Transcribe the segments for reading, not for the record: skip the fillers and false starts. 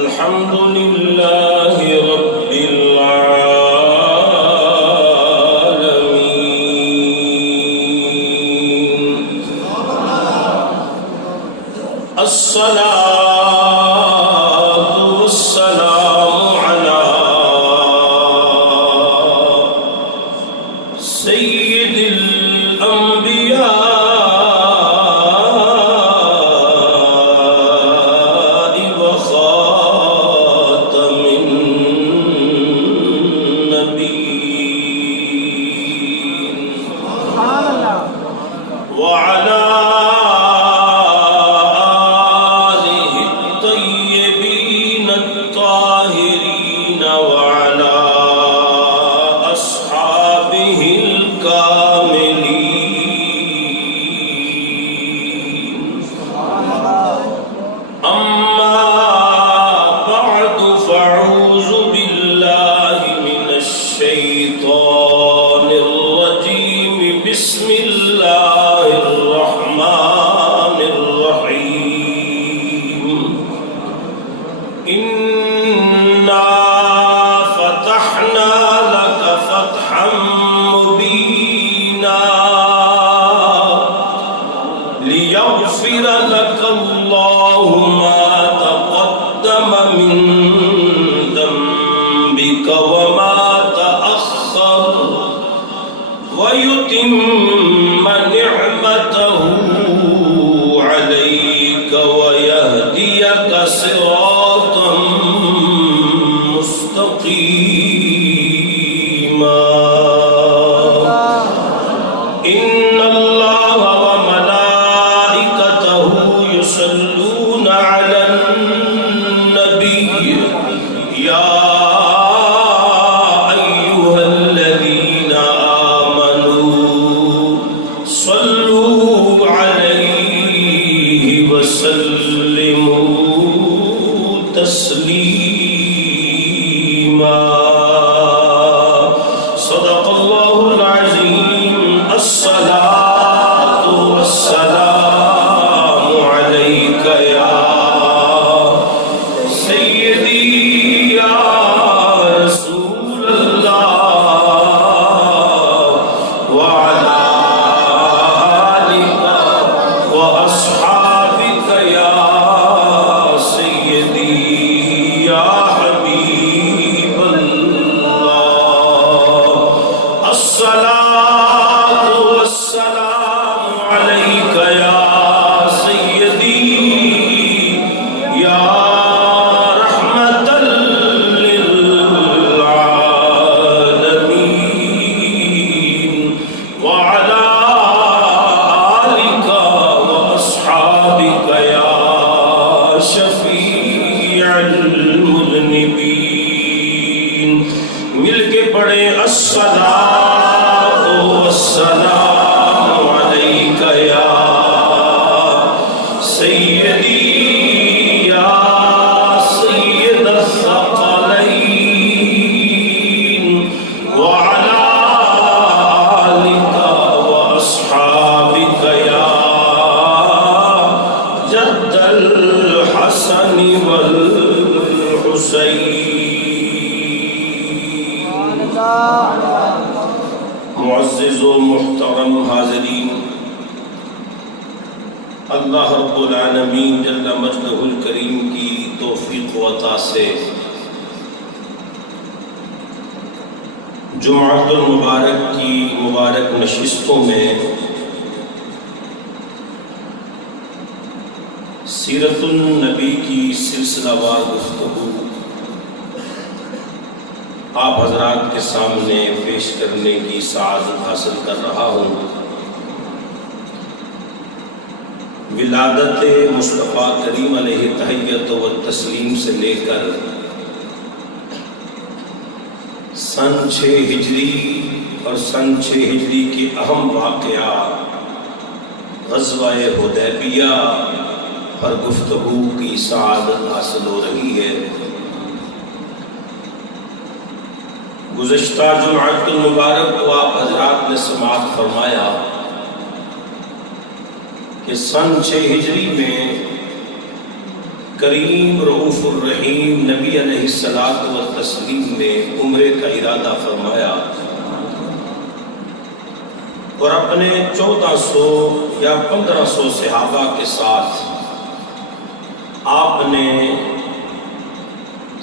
الحمد لله رب العالمين الصلاة والسلام على سيد الأنبياء وعلى آله الطيبين الطاهرين وعلى أصحابه الكاملين أما بعد فأعوذ بالله من الشيطان الرجيم بسم الله الرحمن الرحيم إنا فتحنا لك فتحا مبينا ليغفر لك الله ما تقدم من ذنبك وما تأخر ويتم نعمته عليك ويهديك صراطا مستقيما إن الله وملائكته يصلون على النبي يا أيها الذين آمنوا صلوا عليه وسلموا تسليما صدق الله العظيم الصلاة والسلام عليك يا سيدي يا رسول الله وعلى آلك وأصحابك يا سيدي يا حبيب الله الصلاة والسلام عليك يا سيدي يا رحمة للعالمين وعلى آلك وأصحابك يا شفيع المذنبين مل کے پڑھیں الصلاة والسلام عليك يا سيدي يا سيد الثقلين وعلى آلك وأصحابك يا جد الحسن والحسين معزز و محترم حاضرین، اللہ رب العالمین جل مجدہ الکریم کی توفیق و عطا سے جمعۃ المبارک کی مبارک نشستوں میں سیرت النبی کی سلسلہ وار گفتگو آپ حضرات کے سامنے پیش کرنے کی سعادت حاصل کر رہا ہوں۔ ولادت مصطفیٰ کریم علیہ تحیت و تسلیم سے لے کر سن 6 ہجری اور سن 6 ہجری کے اہم واقعات غزوہ حدیبیہ پر گفتگو کی سعادت حاصل ہو رہی ہے۔ گزشتہ جمعۃ المبارک کو آپ حضرات نے سماعت فرمایا کہ سن 6 ہجری میں کریم رؤوف الرحیم نبی علیہ الصلوۃ والتسلیم نے عمرے کا ارادہ فرمایا اور اپنے 1400 یا 1500 صحابہ کے ساتھ آپ نے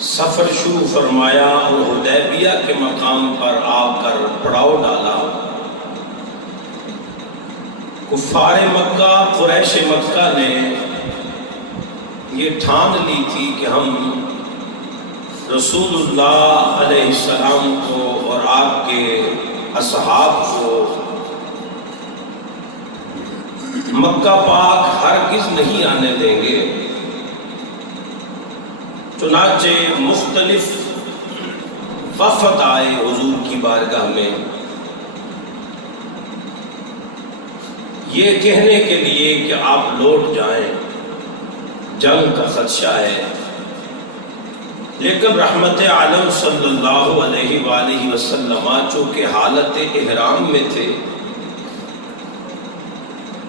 سفر شروع فرمایا اور حدیبیہ کے مقام پر آ کر پڑاؤ ڈالا۔ کفار مکہ، قریش مکہ نے یہ ٹھان لی تھی کہ ہم رسول اللہ علیہ السلام کو اور آپ کے اصحاب کو مکہ پاک ہرگز نہیں آنے دیں گے۔ چنانچہ مختلف وفد آئے حضور کی بارگاہ میں یہ کہنے کے لیے کہ آپ لوٹ جائیں، جنگ کا خدشہ ہے، لیکن رحمت عالم صلی اللہ علیہ وآلہ وسلم چونکہ حالت احرام میں تھے،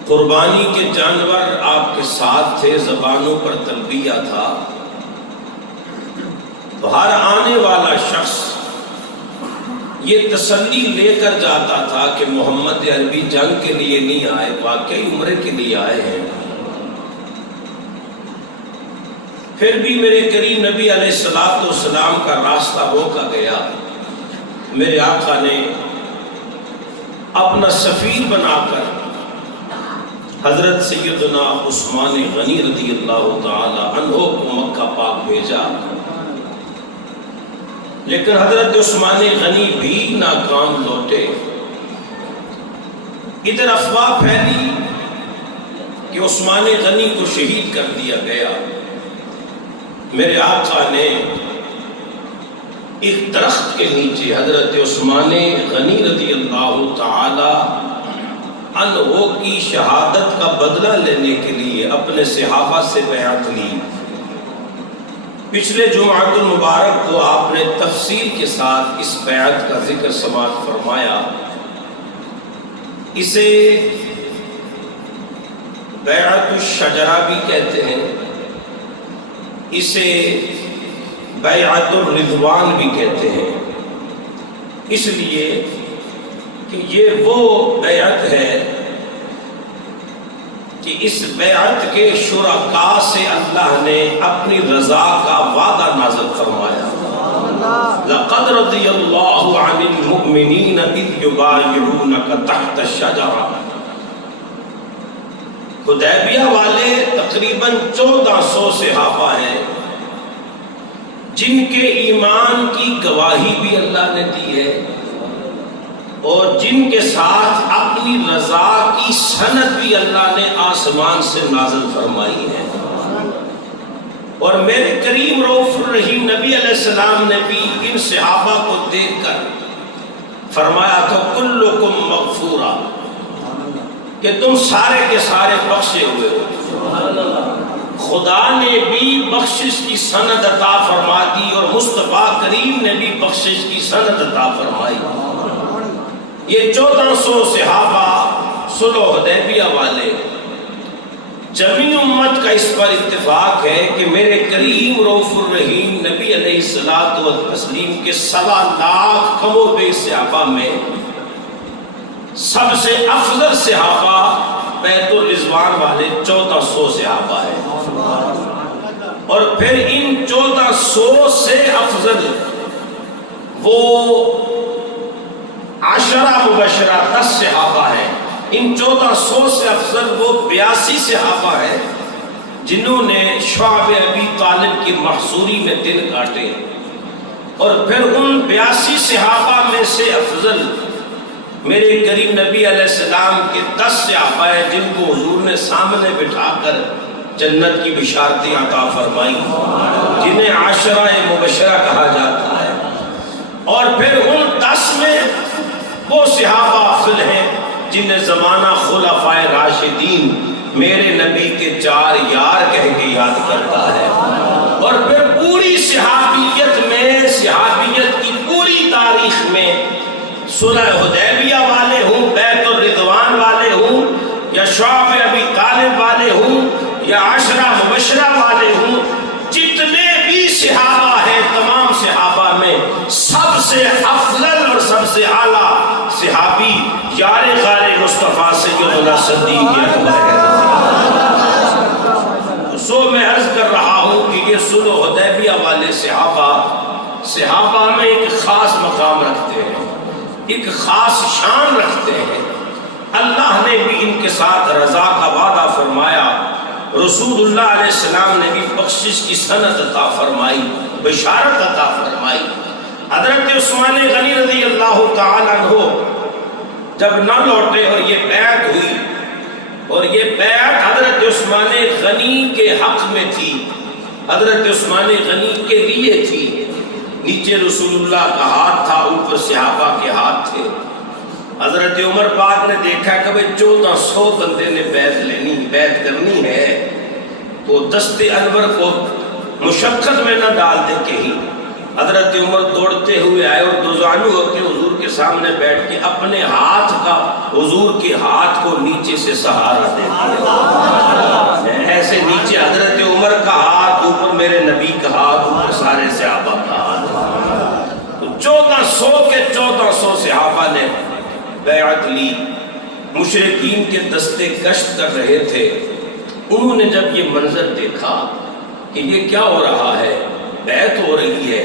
قربانی کے جانور آپ کے ساتھ تھے، زبانوں پر تلبیہ تھا، تو ہر آنے والا شخص یہ تسلی لے کر جاتا تھا کہ محمد عربی جنگ کے لیے نہیں آئے، واقعی عمرے کے لیے آئے ہیں۔ پھر بھی میرے کریم نبی علیہ السلام کا راستہ روکا گیا۔ میرے آقا نے اپنا سفیر بنا کر حضرت سیدنا عثمان غنی رضی اللہ تعالی عنہ کو مکہ پاک بھیجا، لیکن حضرت عثمان غنی بھی ناکام لوٹے۔ ادھر افواہ پھیلی کہ عثمان غنی کو شہید کر دیا گیا۔ میرے آقا نے ایک درخت کے نیچے حضرت عثمان غنی رضی اللہ تعالی عنہ کی شہادت کا بدلہ لینے کے لیے اپنے صحابہ سے بیعت لی۔ پچھلے جمعۃ المبارک کو آپ نے تفصیل کے ساتھ اس بیعت کا ذکر سماعت فرمایا۔ اسے بیعت الشجرہ بھی کہتے ہیں، اسے بیعت الرضوان بھی کہتے ہیں، اس لیے کہ یہ وہ بیعت ہے کہ اس بیعت کے شرکاء سے اللہ نے اپنی رضا کا وعدہ نازل فرمایا۔ لَقَدْ رَضِيَ اللَّهُ عَنِ الْمُؤْمِنِينَ إِذْ يُبَايِعُونَكَ تَحْتَ الشَّجَرَةِ۔ حدیبیہ والے تقریباً 1400 صحابہ ہیں جن کے ایمان کی گواہی بھی اللہ نے دی ہے اور جن کے ساتھ اپنی رضا کی سند بھی اللہ نے آسمان سے نازل فرمائی ہے۔ اور میرے کریم رؤوف الرحیم نبی علیہ السلام نے بھی ان صحابہ کو دیکھ کر فرمایا تھا کلکم مغفورا، کہ تم سارے کے سارے بخشے ہوئے ہو۔ خدا نے بھی بخشش کی سند عطا فرما دی اور مصطفیٰ کریم نے بھی بخشش کی سند عطا فرمائی۔ یہ 1400 صحابہ صلح حدیبیہ والے، جمیع امت کا اس پر اتفاق ہے کہ میرے کریم رؤوف الرحیم نبی علیہ الصلوۃ والتسلیم کے 1.25 لاکھ کم و بیش صحابہ میں سب سے افضل صحابہ بیت الرضوان والے 1400 صحابہ ہیں، اور پھر ان 1400 سے افضل وہ 10 مبشرہ 10 صحابہ ہیں۔ ان 1400 سے افضل وہ 82 صحابہ ہیں جنہوں نے شعب ابی طالب کی محصوری میں دن کاٹے، اور پھر ان 82 صحابہ میں سے افضل میرے کریم نبی علیہ السلام کے 10 صحابہ ہیں جن کو حضور نے سامنے بٹھا کر جنت کی بشارتیں عطا فرمائی، جنہیں 10 مبشرہ کہا جاتا ہے۔ اور پھر ان 10 میں وہ صحابہ افضل ہیں جنہیں زمانہ خلفائے راشدین میرے نبی کے 4 یار کہہ کے یاد کرتا ہے۔ اور پھر پوری صحابیت میں، صحابیت کی پوری تاریخ میں، صلح حدیبیہ والے ہوں، بیت الرضوان والے ہوں، یا شعب ابی طالب والے ہوں، یا 10 مبشرہ والے ہوں، قاری مصطفیٰ سیدنا صدیق اکبر ہے۔ سو میں عرض کر رہا ہوں کہ یہ صلح حدیبیہ والے صحابہ میں ایک خاص مقام رکھتے ہیں، ایک خاص شان رکھتے ہیں۔ اللہ نے بھی ان کے ساتھ رضا کا وعدہ فرمایا، رسول اللہ علیہ السلام نے بھی بخشش کی سند عطا فرمائی، بشارت عطا فرمائی۔ حضرت عثمان غنی رضی اللہ تعالیٰ عنہ جب نہ لوٹے اور یہ بیعت ہوئی، اور یہ بیعت حضرت عثمان غنی کے حق میں تھی، حضرت عثمان غنی کے لیے تھی۔ نیچے رسول اللہ کا ہاتھ تھا، اوپر صحابہ کے ہاتھ تھے۔ حضرت عمر پاک نے دیکھا کہ 1400 بندے نے بیعت کرنی ہے، تو دست انور کو مشقت میں نہ ڈال دے کہیں۔ حضرت عمر دوڑتے ہوئے آئے اور دوزانو ہو کے حضور کے سامنے بیٹھ کے اپنے ہاتھ کا حضور کے ہاتھ کو نیچے سے سہارا دیتے، ایسے نیچے حضرت عمر کا ہاتھ، اوپر میرے نبی کا ہاتھ، اوپر سارے صحابہ کا ہاتھ۔ 1400 کے 1400 صحابہ نے بیعت لی۔ مشرکین کے دستے گشت کر رہے تھے، انہوں نے جب یہ منظر دیکھا کہ یہ کیا ہو رہا ہے، بیعت ہو رہی ہے،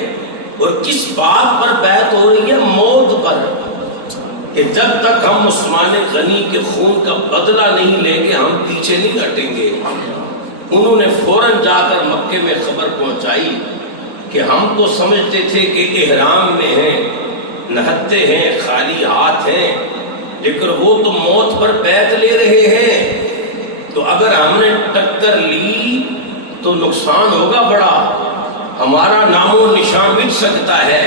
اور کس بات پر بیعت ہو رہی ہے؟ موت پر، کہ جب تک ہم عثمان غنی کے خون کا بدلہ نہیں لیں گے ہم پیچھے نہیں ہٹیں گے۔ انہوں نے فوراً جا کر مکے میں خبر پہنچائی کہ ہم تو سمجھتے تھے کہ احرام میں ہیں، نہتے ہیں، خالی ہاتھ ہیں، لیکن وہ تو موت پر بیعت لے رہے ہیں، تو اگر ہم نے ٹکر لی تو نقصان ہوگا بڑا، ہمارا نام و نشان مٹ سکتا ہے۔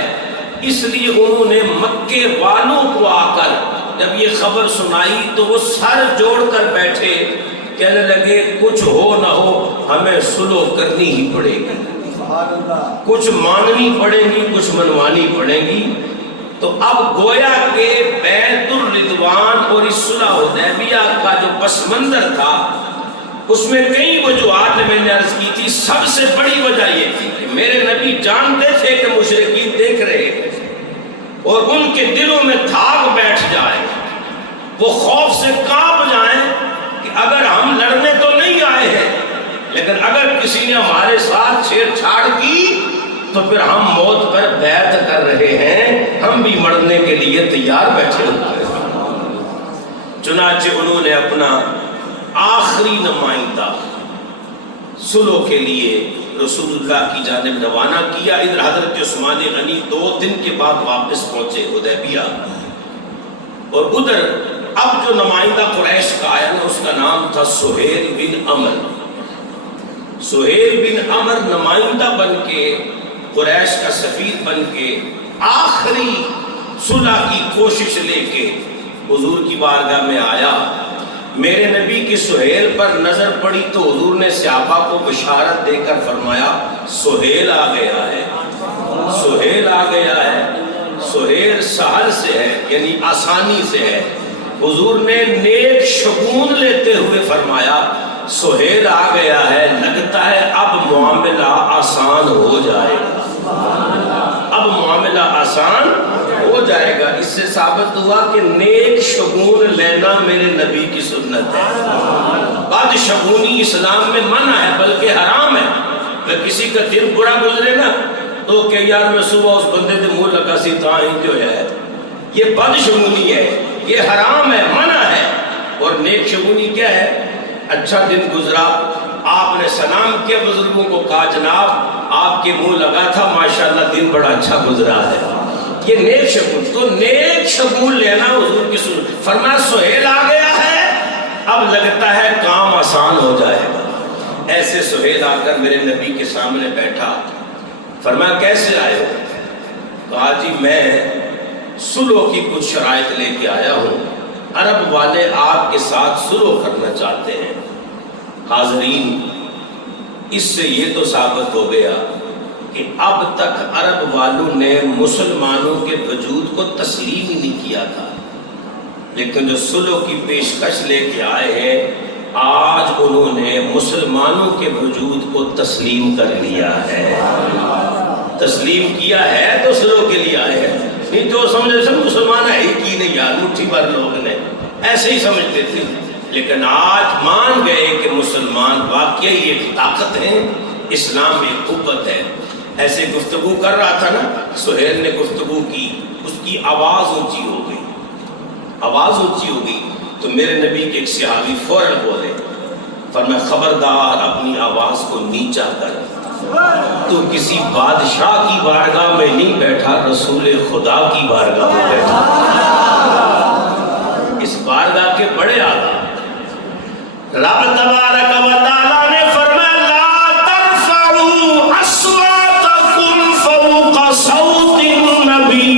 اس لیے انہوں نے مکے والوں کو آ کر جب یہ خبر سنائی تو وہ سر جوڑ کر بیٹھے، کہنے لگے کچھ ہو نہ ہو ہمیں صلح کرنی ہی پڑے گی، کچھ ماننی پڑے گی، کچھ منوانی پڑے گی۔ تو اب گویا کہ بیعت الرضوان اور اس صلح حدیبیہ کا جو پس منظر تھا اس میں کئی وجوہات میں نے عرض کی تھی۔ سب سے بڑی وجہ یہ تھی کہ میرے نبی جانتے تھے کہ مشرکین دیکھ رہے ہیں اور ان کے دلوں میں دھاگ بیٹھ جائے، وہ خوف سے کانپ جائیں کہ اگر ہم لڑنے تو نہیں آئے ہیں، لیکن اگر کسی نے ہمارے ساتھ چھیڑ چھاڑ کی تو پھر ہم موت پر بیعت کر رہے ہیں، ہم بھی مرنے کے لیے تیار بیٹھے ہوئے ہیں۔ چنانچہ انہوں نے اپنا آخری نمائندہ صلح کے لیے رسول اللہ کی جانب روانہ کیا۔ ادھر حضرت عثمان غنی 2 دن کے بعد واپس پہنچے حدیبیہ، اور ادھر اب جو نمائندہ قریش کا آیا نا اس کا نام تھا سہیل بن عمر۔ سہیل بن عمر نمائندہ بن کے، قریش کا سفیر بن کے، آخری صلح کی کوشش لے کے حضور کی بارگاہ میں آیا۔ میرے نبی کی سہیل پر نظر پڑی تو حضور نے صحابہ کو بشارت دے کر فرمایا سہیل آ گیا ہے، سہیل آ گیا ہے۔ سہیل سہل سے ہے، یعنی آسانی سے ہے۔ حضور نے نیک شگون لیتے ہوئے فرمایا سہیل آ گیا ہے، لگتا ہے اب معاملہ آسان ہو جائے گا، اب معاملہ آسان ہو جائے گا۔ اس سے ثابت ہوا کہ نیک شگون لینا میرے نبی کی سنت ہے۔ بد شگونی اسلام میں منع ہے، بلکہ حرام ہے۔ اگر کسی کا دن برا گزرے نا تو کہ یار میں صبح اس بندے دے منہ لگا سی تاں ہی جو ہے، یہ بد شگونی ہے، یہ حرام ہے، منع ہے۔ اور نیک شگونی کیا ہے؟ اچھا دن گزرا، آپ نے سلام کیا، بزرگوں کو کہا جناب آپ کے منہ لگا تھا، ماشاءاللہ دن بڑا اچھا گزرا ہے، یہ نیک شگون۔ تو نیک شگون لینا حضور کی سنت۔ فرمایا سہیل آ گیا ہے، اب لگتا ہے کام آسان ہو جائے گا۔ ایسے سہیل آ کر میرے نبی کے سامنے بیٹھا، فرمایا کیسے آئے ہو؟ کہا جی میں صلح کی کچھ شرائط لے کے آیا ہوں، عرب والے آپ کے ساتھ صلح کرنا چاہتے ہیں۔ حاضرین، اس سے یہ تو ثابت ہو گیا کہ اب تک عرب والوں نے مسلمانوں کے وجود کو تسلیم ہی نہیں کیا تھا، لیکن جو صلح کی پیشکش لے کے آئے ہیں آج انہوں نے مسلمانوں کے وجود کو تسلیم کر لیا ہے۔ تسلیم کیا ہے تو صلح کے لیے آئے ہیں، نہیں تو سمجھے سب مسلمان ہے ہی کی نہیں یار، مٹھی بھر لوگ نے ایسے ہی سمجھتے تھے، لیکن آج مان گئے کہ مسلمان واقعی ایک طاقت ہے، اسلام میں قوت ہے۔ ایسے گفتگو کر رہا تھا نا، سہیل نے گفتگو کی، اس کی آواز اونچی ہو گئی، آواز اونچی ہو گئی تو میرے نبی کے ایک صحابی فوراً بولے، فرمایا خبردار اپنی آواز کو نیچا کر، تو کسی بادشاہ کی بارگاہ میں نہیں بیٹھا، رسول خدا کی بارگاہ میں بیٹھا، اس بارگاہ کے بڑے آقا رب تبارک و تعالیٰ نے فرمایا لا ترفعوا اصواتکم فوق صوت النبی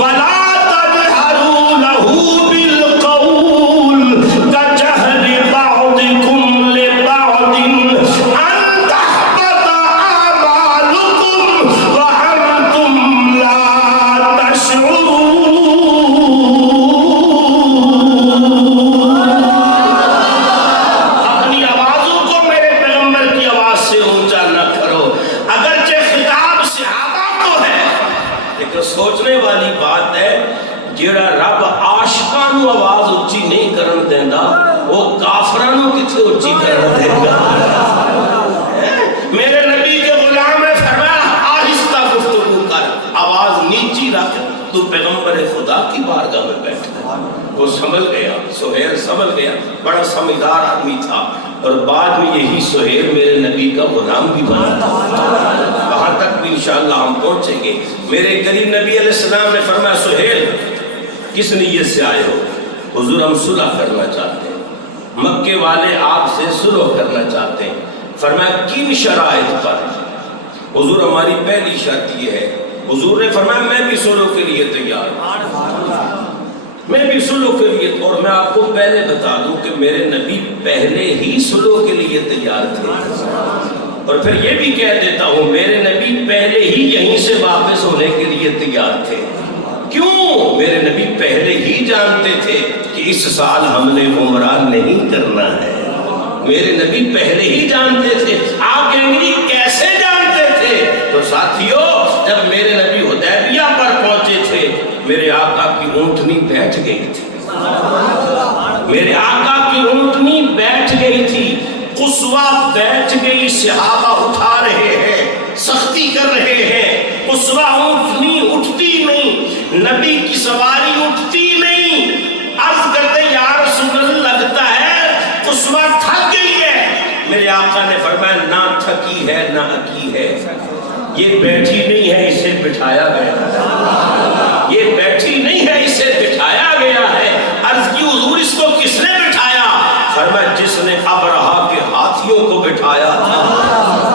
ولا تجهروا له بالقول كجهر بعضكم لبعض ان تحبط اعمالكم وانتم لا تشعرون۔ سوچنے والی بات ہے، جیڑا رب عاشقانو آواز اچھی نہیں کرن دیندا، وہ کافرانو کتنے اچھی کرن دیندا۔ میرے نبی کے غلام نے فرمایا آہستہ گفتگو کر، آواز نیچی رکھ، تو پیغمبر خدا کی بارگاہ میں بیٹھا۔ وہ سمجھ گیا، سہیل سمجھ گیا، بڑا سمجھدار آدمی تھا، اور بعد میں یہی سہیل میرے نبی کا غلام بھی بنا تھا۔ وہاں تک بھی انشاءاللہ ہم پہنچیں گے۔ میرے کریم نبی علیہ السلام نے فرمایا سہیل کس نیت سے آئے ہو؟ حضور ہم صلح کرنا چاہتے ہیں، مکے والے آپ سے صلح کرنا چاہتے ہیں۔ فرمایا کن شرائط پر؟ حضور ہماری پہلی شرط یہ ہے، حضور نے فرمایا میں بھی صلح کے لیے تیار ہوں، میں بھی صلح کے لیے، اور میں آپ کو پہلے بتا دوں کہ میرے نبی پہلے ہی صلح کے لیے تیار تھے، اور پھر یہ بھی کہہ دیتا ہوں میرے نبی پہلے ہی یہیں سے واپس ہونے کے لیے تیار تھے۔ کیوں؟ میرے نبی پہلے ہی جانتے تھے کہ اس سال ہم نے عمرہ نہیں کرنا ہے، میرے نبی پہلے ہی جانتے تھے۔ آپ کہیں گے کیسے جانتے تھے؟ تو ساتھیو جب میرے نبی حدیبیہ پر پہنچے تھے، میرے آقا کی اونٹنی بیٹھ گئی تھی، میرے آقا کی اونٹنی بیٹھ گئی تھی، قصوہ بیٹھ گئی، صحابہ اٹھا رہے ہیں، سختی کر رہے ہیں، قصوہ اونٹنی اٹھتی نہیں، نبی کی سواری اٹھتی نہیں۔ عرض کرتے یا رسول اللہ لگتا ہے قصوہ تھک گئی ہے۔ میرے آقا نے فرمایا نہ تھکی ہے نہ اکی ہے، یہ بیٹھی نہیں ہے اسے بٹھایا گیا، یہ بیٹھی نہیں ہے اسے بٹھایا گیا ہے۔ عرض کی حضور اس کو کس نے بٹھایا؟ فرمایا جس نے ابرہا کے ہاتھیوں کو بٹھایا تھا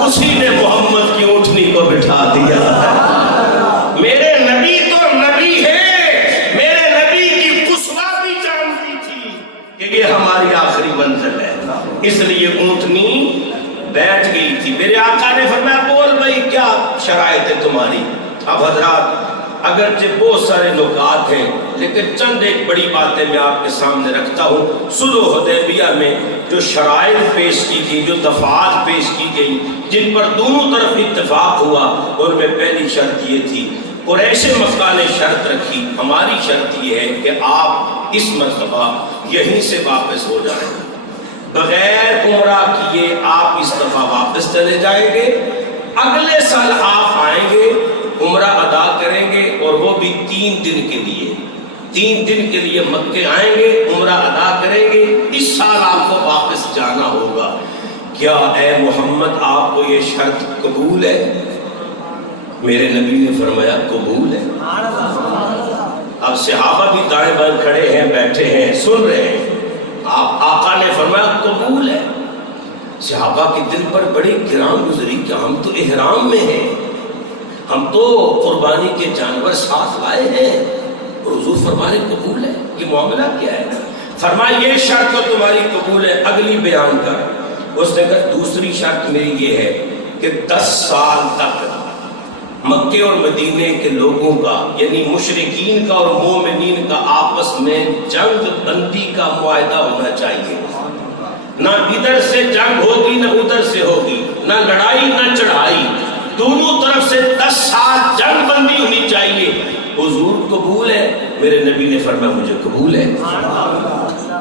اسی نے محمد کی اونٹنی کو بٹھا دیا ہے۔ میرے نبی تو نبی ہے، میرے نبی کی قصوہ بھی جانتی تھی کہ یہ ہماری آخری منزل ہے، اس لیے اونٹنی بیٹھ گئی تھی۔ میرے آقا نے فرمایا بول بھائی کیا شرائط ہے تمہاری؟ اب حضرات اگرچہ بہت سارے نکات ہیں لیکن چند ایک بڑی باتیں میں آپ کے سامنے رکھتا ہوں۔ صلح حدیبیہ میں جو شرائط پیش کی گئی، جو دفعات پیش کی گئی، جن پر دونوں طرف اتفاق ہوا، ان میں پہلی شرط یہ تھی، قریش مکہ نے شرط رکھی، ہماری شرط یہ ہے کہ آپ اس مرتبہ یہیں سے واپس ہو جائیں، بغیر عمرہ کیے آپ اس دفعہ واپس چلے جائیں گے، اگلے سال آپ آئیں گے، عمرہ ادا کریں گے، اور وہ بھی 3 دن کے لیے، 3 دن کے لیے مکے آئیں گے، عمرہ ادا کریں گے، اس سال آپ کو واپس جانا ہوگا۔ کیا اے محمد آپ کو یہ شرط قبول ہے؟ میرے نبی نے فرمایا قبول ہے۔ اب صحابہ بھی دائیں بائیں کھڑے ہیں، بیٹھے ہیں، سن رہے ہیں۔ آپ آقا نے فرمایا قبول ہے۔ صحابہ کے دل پر بڑی گران گزری کہ ہم تو احرام میں ہیں، ہم تو قربانی کے جانور ساتھ لائے ہیں، اور حضور فرمانے قبول ہے، یہ معاملہ کیا ہے؟ فرمایا یہ شرط تو تمہاری قبول ہے، اگلی بیان کر۔ اس نے کہا دوسری شرط میری یہ ہے کہ 10 سال تک مکے اور مدینے کے لوگوں کا یعنی مشرکین کا اور مومنین کا آپس میں جنگ بندی کا معاہدہ ہونا چاہیے، نہ ادھر سے جنگ ہوگی نہ ادھر سے ہوگی، نہ لڑائی نہ چڑھائی، دونوں طرف سے 10 سال جنگ بندی ہونی چاہیے۔ حضور قبول ہے؟ میرے نبی نے فرمایا مجھے قبول ہے،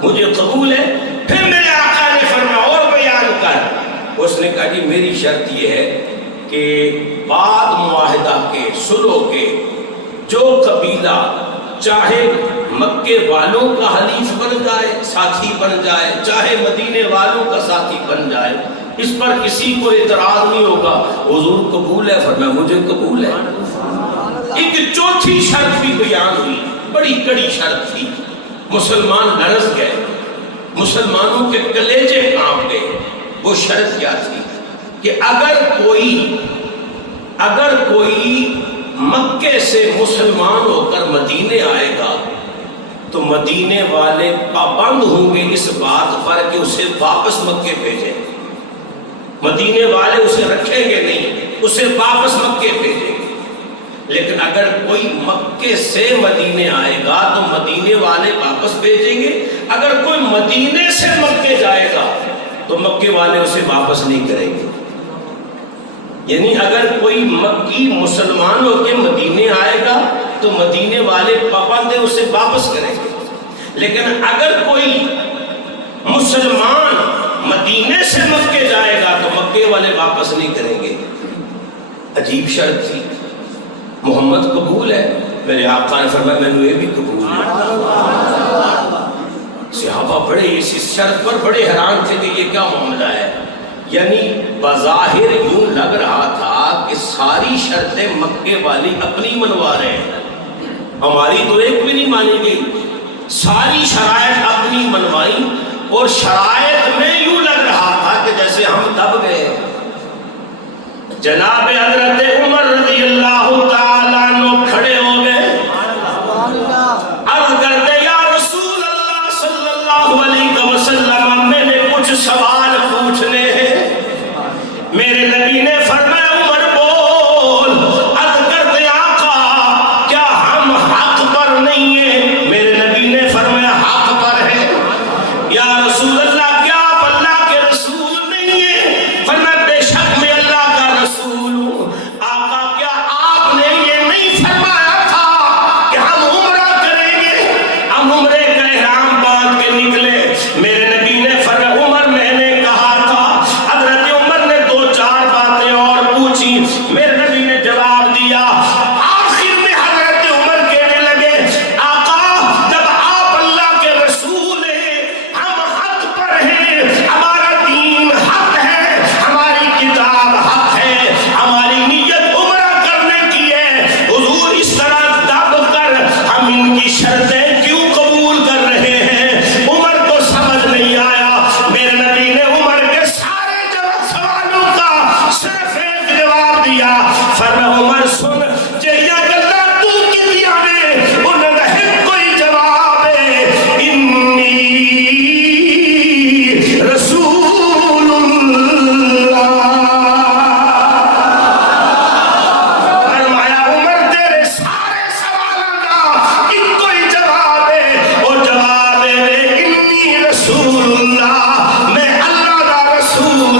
مجھے قبول ہے۔ پھر میرے آقا نے فرمایا اور بیان کر۔ اس نے کہا جی میری شرط یہ ہے کہ بعد معاہدہ کے صلح کے جو قبیلہ چاہے مکے والوں کا حلیف بن جائے، ساتھی بن جائے، چاہے مدینے والوں کا ساتھی بن جائے، اس پر کسی کو اعتراض نہیں ہوگا۔ حضور قبول ہے؟ فرمایا مجھے قبول ہے۔ ایک چوتھی شرط بھی بیان ہوئی، بڑی کڑی شرط تھی، مسلمان لرز گئے، مسلمانوں کے کلیجے کانپ گئے۔ وہ شرط کیا تھی کہ اگر کوئی مکے سے مسلمان ہو کر مدینے آئے گا تو مدینے والے پابند ہوں گے اس بات پر کہ اسے واپس مکے بھیجیں، مدینے والے اسے رکھیں گے نہیں، اسے واپس مکے بھیجیں گے۔ لیکن اگر کوئی مکے سے مدینے آئے گا تو مدینے والے واپس بھیجیں گے، اگر کوئی مدینے سے مکے جائے گا تو مکے والے اسے واپس نہیں کریں گے۔ یعنی اگر کوئی مکی مسلمان ہو کے مدینے آئے گا تو مدینے والے پابند اسے واپس کریں گے، لیکن اگر کوئی مسلمان مدینے سے مکے جائے گا تو مکے والے واپس نہیں کریں گے۔ عجیب شرط تھی۔ محمد قبول ہے؟ میرے آقا نے فرمایا میں یہ بھی قبول ہے۔ صحابہ بڑے اس شرط پر بڑے حیران تھے کہ یہ کیا معاملہ ہے۔ یعنی بظاہر یوں لگ رہا تھا کہ ساری شرطیں مکے والی اپنی منوا رہے ہیں، ہماری تو ایک بھی نہیں مانی گئی، ساری شرائط اپنی منوائی، اور شرائط میں یوں لگ رہا تھا کہ جیسے ہم دب گئے۔ جناب حضرت عمر رضی اللہ تعالیٰ عنہ کھڑے ہو گئے، عرض کرتے یا رسول اللہ صلی اللہ علیہ وسلم میں نے کچھ سوال پوچھنے ہیں۔ میرے نبی نے فرمایا عمر بول۔ عرض کرتے آقا کیا ہم حق پر نہیں ہیں؟ میرے نبی نے فرمایا حق پر ہے۔ یا رسول اللہ کیا آپ اللہ کے رسول نہیں ہیں؟ فرمایا بے شک میں اللہ کا رسول ہوں۔ آقا کیا آپ نے یہ نہیں فرمایا تھا کہ ہم عمرہ کریں گے؟ ہم عمرے کا احرام باندھ کے نکلے۔ میرے نبی نے فرمایا عمر میں نے کہا تھا۔ حضرت عمر نے دو چار باتیں اور پوچھی، میرے نبی نے جواب دیا۔ آخر میں حضرت عمر کہنے لگے آقا جب آپ اللہ کے رسول ہیں، ہم حق پر ہیں، ہمارا دین حق ہے، ہماری کتاب حق ہے، ہماری نیت عمرہ کرنے کی ہے، حضور اس طرح دب کر ہم ان کی شرطیں کیوں قبول کر رہے ہیں؟ عمر کو سمجھ نہیں آیا۔ میرے نبی نے عمر کے سارے سوالوں کا صرف ایک جواب دیا۔ فرمایا عمر سن جہیا گلا تو کی دیا نے ان رہے کوئی جواب ہے، انی رسول اللہ۔ فرمایا عمر تیرے سارے سوالوں کا ایک کوئی جواب ہے، اور جواب ہے انی رسول اللہ، میں اللہ کا رسول ہوں،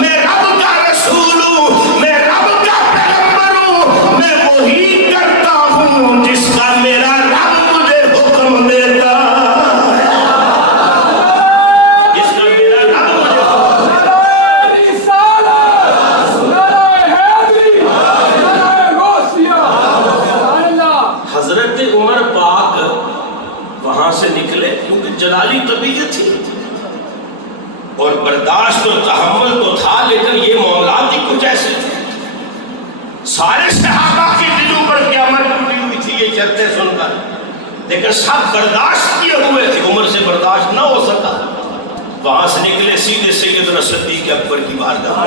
میں رب کا رسول ہوں، میں رب کا پیغمبر ہوں، میں وہی کرتا ہوں جس کا میرا رب مجھے حکم دیتا ہے، جس کا میرا رب مجھے حکم حضرت عمر پاک وہاں سے نکلے، کیونکہ جلالی طبیعت تھی اور برداشت اور تحمل تو تھا، لیکن یہ معاملات ہی کچھ ایسے تھے۔ سارے صحابہ کی دلوں پر قیامت ٹوٹی ہوئی تھی یہ شرطیں سن کر، لیکن سب برداشت کیے ہوئے تھے، عمر سے برداشت نہ ہو سکا۔ وہاں سے نکلے سیدھے سیدنا صدیق اکبر کی بارگاہ۔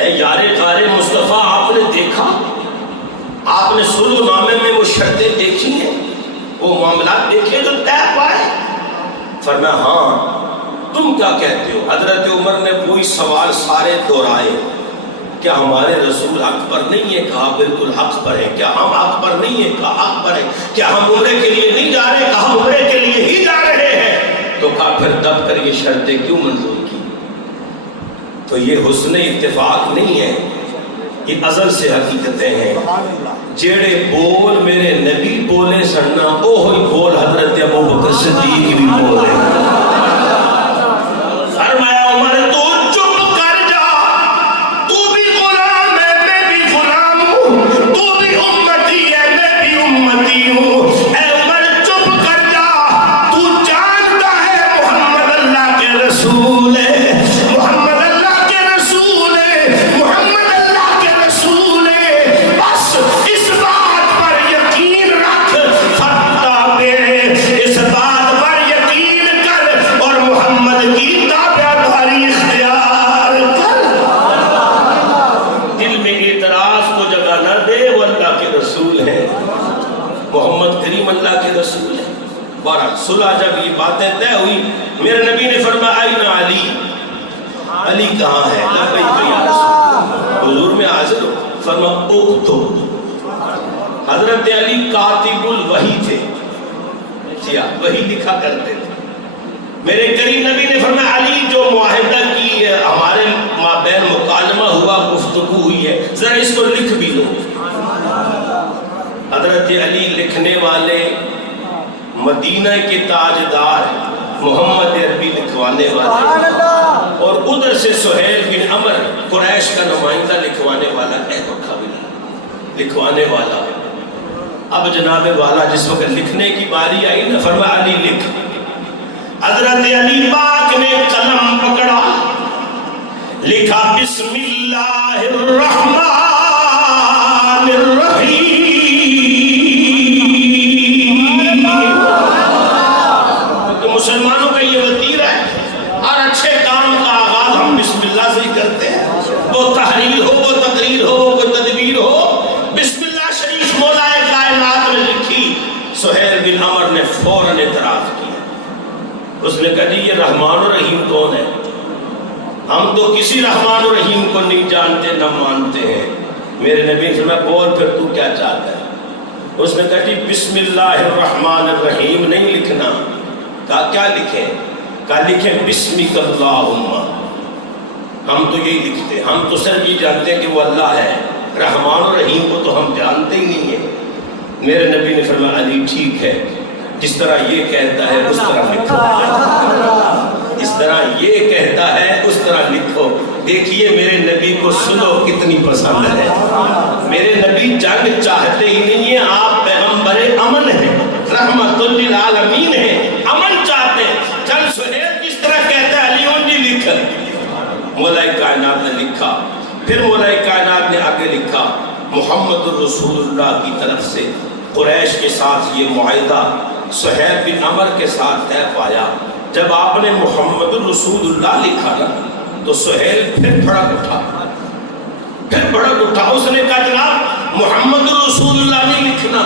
اے یار غار مصطفیٰ، آپ نے دیکھا، آپ نے صلح نامے میں وہ شرطیں دیکھی ہیں، وہ معاملات دیکھے جو طے پائے؟ فرمایا ہاں، تم کیا کہتے ہو؟ حضرت عمر نے وہی سوال سارے دہرائے، کیا ہمارے رسول حق پر نہیں ہے؟ کہا بالکل حق پر ہے۔ کیا ہم حق پر نہیں ہیں؟ کہا حق پر ہے۔ کیا ہم عمرے کے لیے نہیں جا رہے؟ کہا عمرے کے لیے ہی جا رہے ہیں۔ تو کہا پھر دب کر یہ شرطیں کیوں منظور کی؟ تو یہ حسن اتفاق نہیں ہے، یہ ازل سے حقیقتیں ہیں. جیڑے بول میرے نبی بولے سننا اوہی بول حضرت ابو بکر صدیق بھی بولے. فرمایا عمر تو چپ کر جا، تو بھی غلام ہے میں بھی غلام ہوں، تو بھی امتی ہے میں بھی امتی ہوں. اے عمر چپ کر جا، تو جانتا ہے محمد اللہ کے رسول ہے، محمد اللہ کے رسول ہے، محمد اللہ کے رسول ہے. بس اس بات پر یقین رکھ، فتح بے اس بات پر یقین کر اور محمد کی تابعداری اختیار کر. دل میں اعتراض کو جگہ نہ دے، وہ اللہ کے رسول ہے، محمد کریم اللہ کے رسول ہے. بہرحال صلح جب یہ باتیں طے ہوئی، میرے نبی نے فرمایا آئین علی، علی کہاں ہے؟ لبیک یا رسول، حضور میں حاضر ہو. فرمایا اکتب. حضرت علی کاتب الوحی تھے، وحی لکھا کرتے تھے. میرے کریم نبی نے فرمایا علی جو معاہدہ کی ہمارے مابین مکالمہ ہوا، گفتگو ہوئی ہے، ذرا اس کو لکھ بھی لو. حضرت علی لکھنے والے، مدینہ کے تاجدار، محمد عربی لکھوانے والے، اور ادھر سے سہیل بن عمر قریش کا نمائندہ لکھوانے والا، لکھوانے والا. اب جناب والا جس وقت لکھنے کی باری آئی نا، فرمایا علی لکھ. حضرت علی پاک نے قلم پکڑا، لکھا بسم اللہ الرحمن الرحیم. مسلمانوں کا یہ وتیرہ ہے، ہر اچھے کام کا آغاز ہم بسم اللہ سے ہی کرتے ہیں. وہ تحریر ہو، وہ تقریر ہو، وہ تدبیر ہو، بسم اللہ شریف مولا کائنات میں لکھی. سہیل بن عمر نے فوراً اعتراض کیا. اس نے کہا جی یہ رحمان و رحیم کون ہے؟ ہم تو کسی رحمان و رحیم کو نہیں جانتے نہ مانتے ہیں. میرے نبی سے میں بول پھر تو کیا چاہتا ہے؟ اس نے کہا جی بسم اللہ الرحمن الرحیم نہیں لکھنا. کہا کیا لکھیں؟ کہا لکھیں بسمک اللہم. ہم تو یہی لکھتے ہیں، ہم تو صرف یہ جانتے ہیں کہ وہ اللہ ہے، رحمان و رحیم کو تو ہم جانتے ہی نہیں ہیں. میرے نبی نے فرمایا علی ٹھیک ہے، جس طرح یہ کہتا ہے اس طرح لکھو، اس طرح یہ کہتا ہے اس طرح لکھو. دیکھیے میرے نبی کو سنو کتنی پسند ہے. میرے نبی جنگ چاہتے ہی نہیں ہیں، آپ پیغمبر امن ہیں، رحمت للعالمین ہیں، امن چاہتے ہیں. چل سہیل جس طرح کہتا ہے علی جی لکھ. مولا کائنات نے لکھا. پھر مولا کائنات نے آگے لکھا محمد الرسول اللہ کی طرف سے قریش کے ساتھ یہ معاہدہ سہیل بن عمر کے ساتھ طے پایا. جب آپ نے محمد الرسول اللہ لکھا نا تو سہیل پھر بھڑک اٹھا. اس نے کہا جناب محمد الرسول اللہ نہیں لکھنا.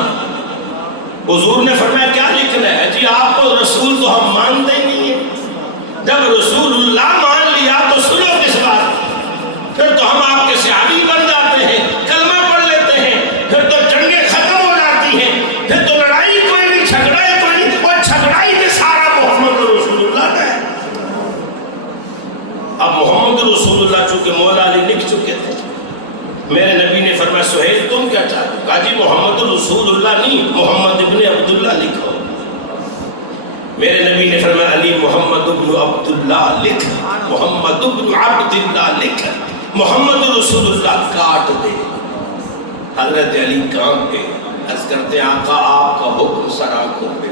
حضور نے فرمایا کیا لکھنا ہے؟ جی آپ کو رسول تو ہم مانتے ہی نہیں ہیں. جب رسول اللہ مان لیا تو سنو کس بات؟ پھر تو ہم آپ کے صحابی بن جاتے ہیں، کلمہ پڑھ لیتے ہیں، پھر تو جنگیں ختم ہو جاتی ہیں، پھر تو لڑائی کوئی نہیں، جھگڑا کوئی نہیں، اور جھگڑائی میں سارا محمد رسول اللہ کا ہے. اب محمد رسول اللہ چونکہ مولا علی لکھ چکے تھے، میرے نبی نے فرمایا سہیل تم کیا چاہتے؟ کہا جی محمد رسول اللہ نہیں، محمد ابن عبداللہ لکھو. میرے نبی نے فرمایا علی محمد ابن عبداللہ لکھ، محمد ابن عبداللہ لکھ، محمد رسول اللہ کاٹ دے. حضرت علی کام پہ عرض کرتے آقا آپ کا حکم سر آنکھوں پہ.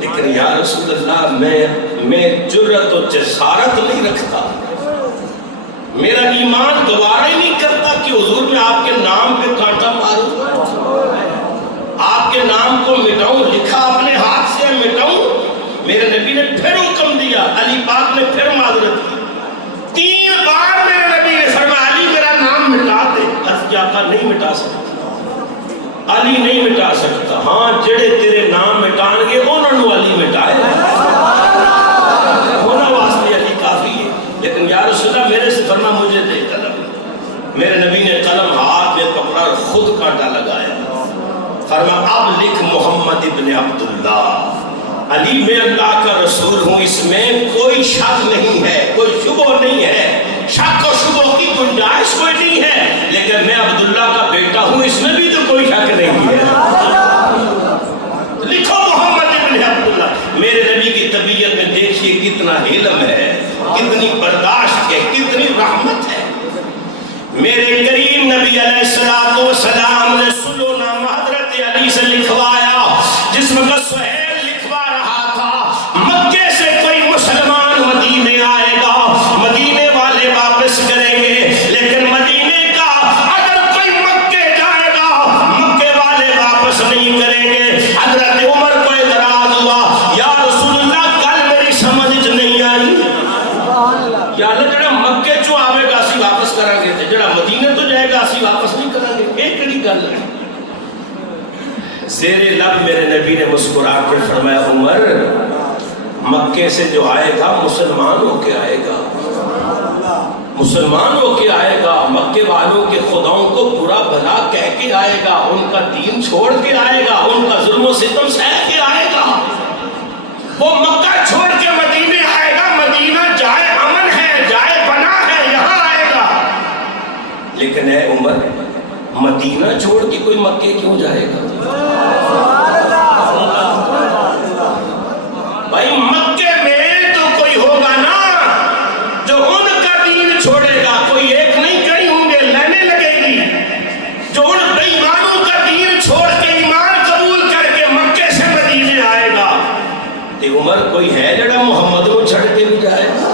لیکن یا رسول اللہ میں جرأت و جسارت نہیں رکھتا، میرا ایمان گوارا ہی نہیں کرتا کہ حضور میں آپ کے نام پہ کانٹا ماروں، آپ کے نام کو مٹاؤں، لکھا اپنے ہاتھ سے مٹاؤں. میرے نبی نے پھر حکم دیا، علی پاک نے پھر معذرت کی. 3 بار میرے نبی نے فرمایا علی میرا نام مٹا دے. عرض کیا آقا نہیں مٹا سکتا، علی نہیں مٹا سکتا. ہاں جڑے تیرے نام مٹان گے انہوں نے علی مٹائے، ہونا واسطے علی کافی ہے. لیکن یا رسول اللہ میرے سے فرما مجھے دے قلم. میرے نبی نے قلم ہاتھ میں پکڑا اور خود کانٹا لگایا. فرما اب لکھ محمد ابن عبداللہ. علی میں اللہ کا رسول ہوں، اس میں کوئی شک نہیں ہے، کوئی شبہ نہیں ہے، شک و شبہ کی گنجائش کوئی نہیں ہے. لیکن بیٹا ہوں، اس میں بھی تو کوئی شک نہیں ہے۔ لکھو محمد ابن عبداللہ۔ میرے نبی کی طبیعت میں دیکھیے کتنا علم ہے، کتنی برداشت ہے، کتنی رحمت ہے۔ میرے کریم نبی علیہ السلام نے سلو نامہ حضرت علی سے لکھوایا، جس وقت سہیل لکھوا رہا تھا مکے سے کوئی مسلمان مدینے آئے گا، مدینے والے واپس کریں گے، لیکن مدینے کا اگر کوئی مکے جائے گا مکے والے واپس نہیں کریں گے۔ حضرت عمر کو اعتراض ہوا، یا رسول اللہ کل میری سمجھ نہیں آئی، یا اللہ جڑا مکے چوں آوے گا اسی واپس کریں گے، جڑا مدینے تو جائے گا اسی واپس نہیں کریں گے، ایک کڑی گل ہے۔ زیر لب میرے نبی نے مسکرا کے فرمایا، عمر مکے سے جو آئے گا مسلمان ہو کے آئے گا، مسلمان ہو کے آئے گا، مکے والوں کے خداؤں کو برا بھلا کہہ کے آئے گا، ان کا دین چھوڑ کے آئے گا، ان کا ظلم و ستم سہ کے آئے گا۔ وہ مکہ چھوڑ کے مدینے آئے گا، مدینہ جائے امن ہے، جائے پناہ ہے، یہاں آئے گا۔ لیکن اے عمر مدینہ چھوڑ کے کوئی مکے کیوں جائے گا؟ بھائی مکے میں تو کوئی ہوگا نا جو ان کا دین چھوڑے گا، کوئی ایک نہیں کئی ہوں گے، لڑنے لگے گی۔ جو ان بے ایمانوں کا دین چھوڑ کے ایمان قبول کر کے مکے سے مدینے آئے گا، تے عمر کوئی ہے جڑا محمد کو چھڑ کے بھی جائے گا؟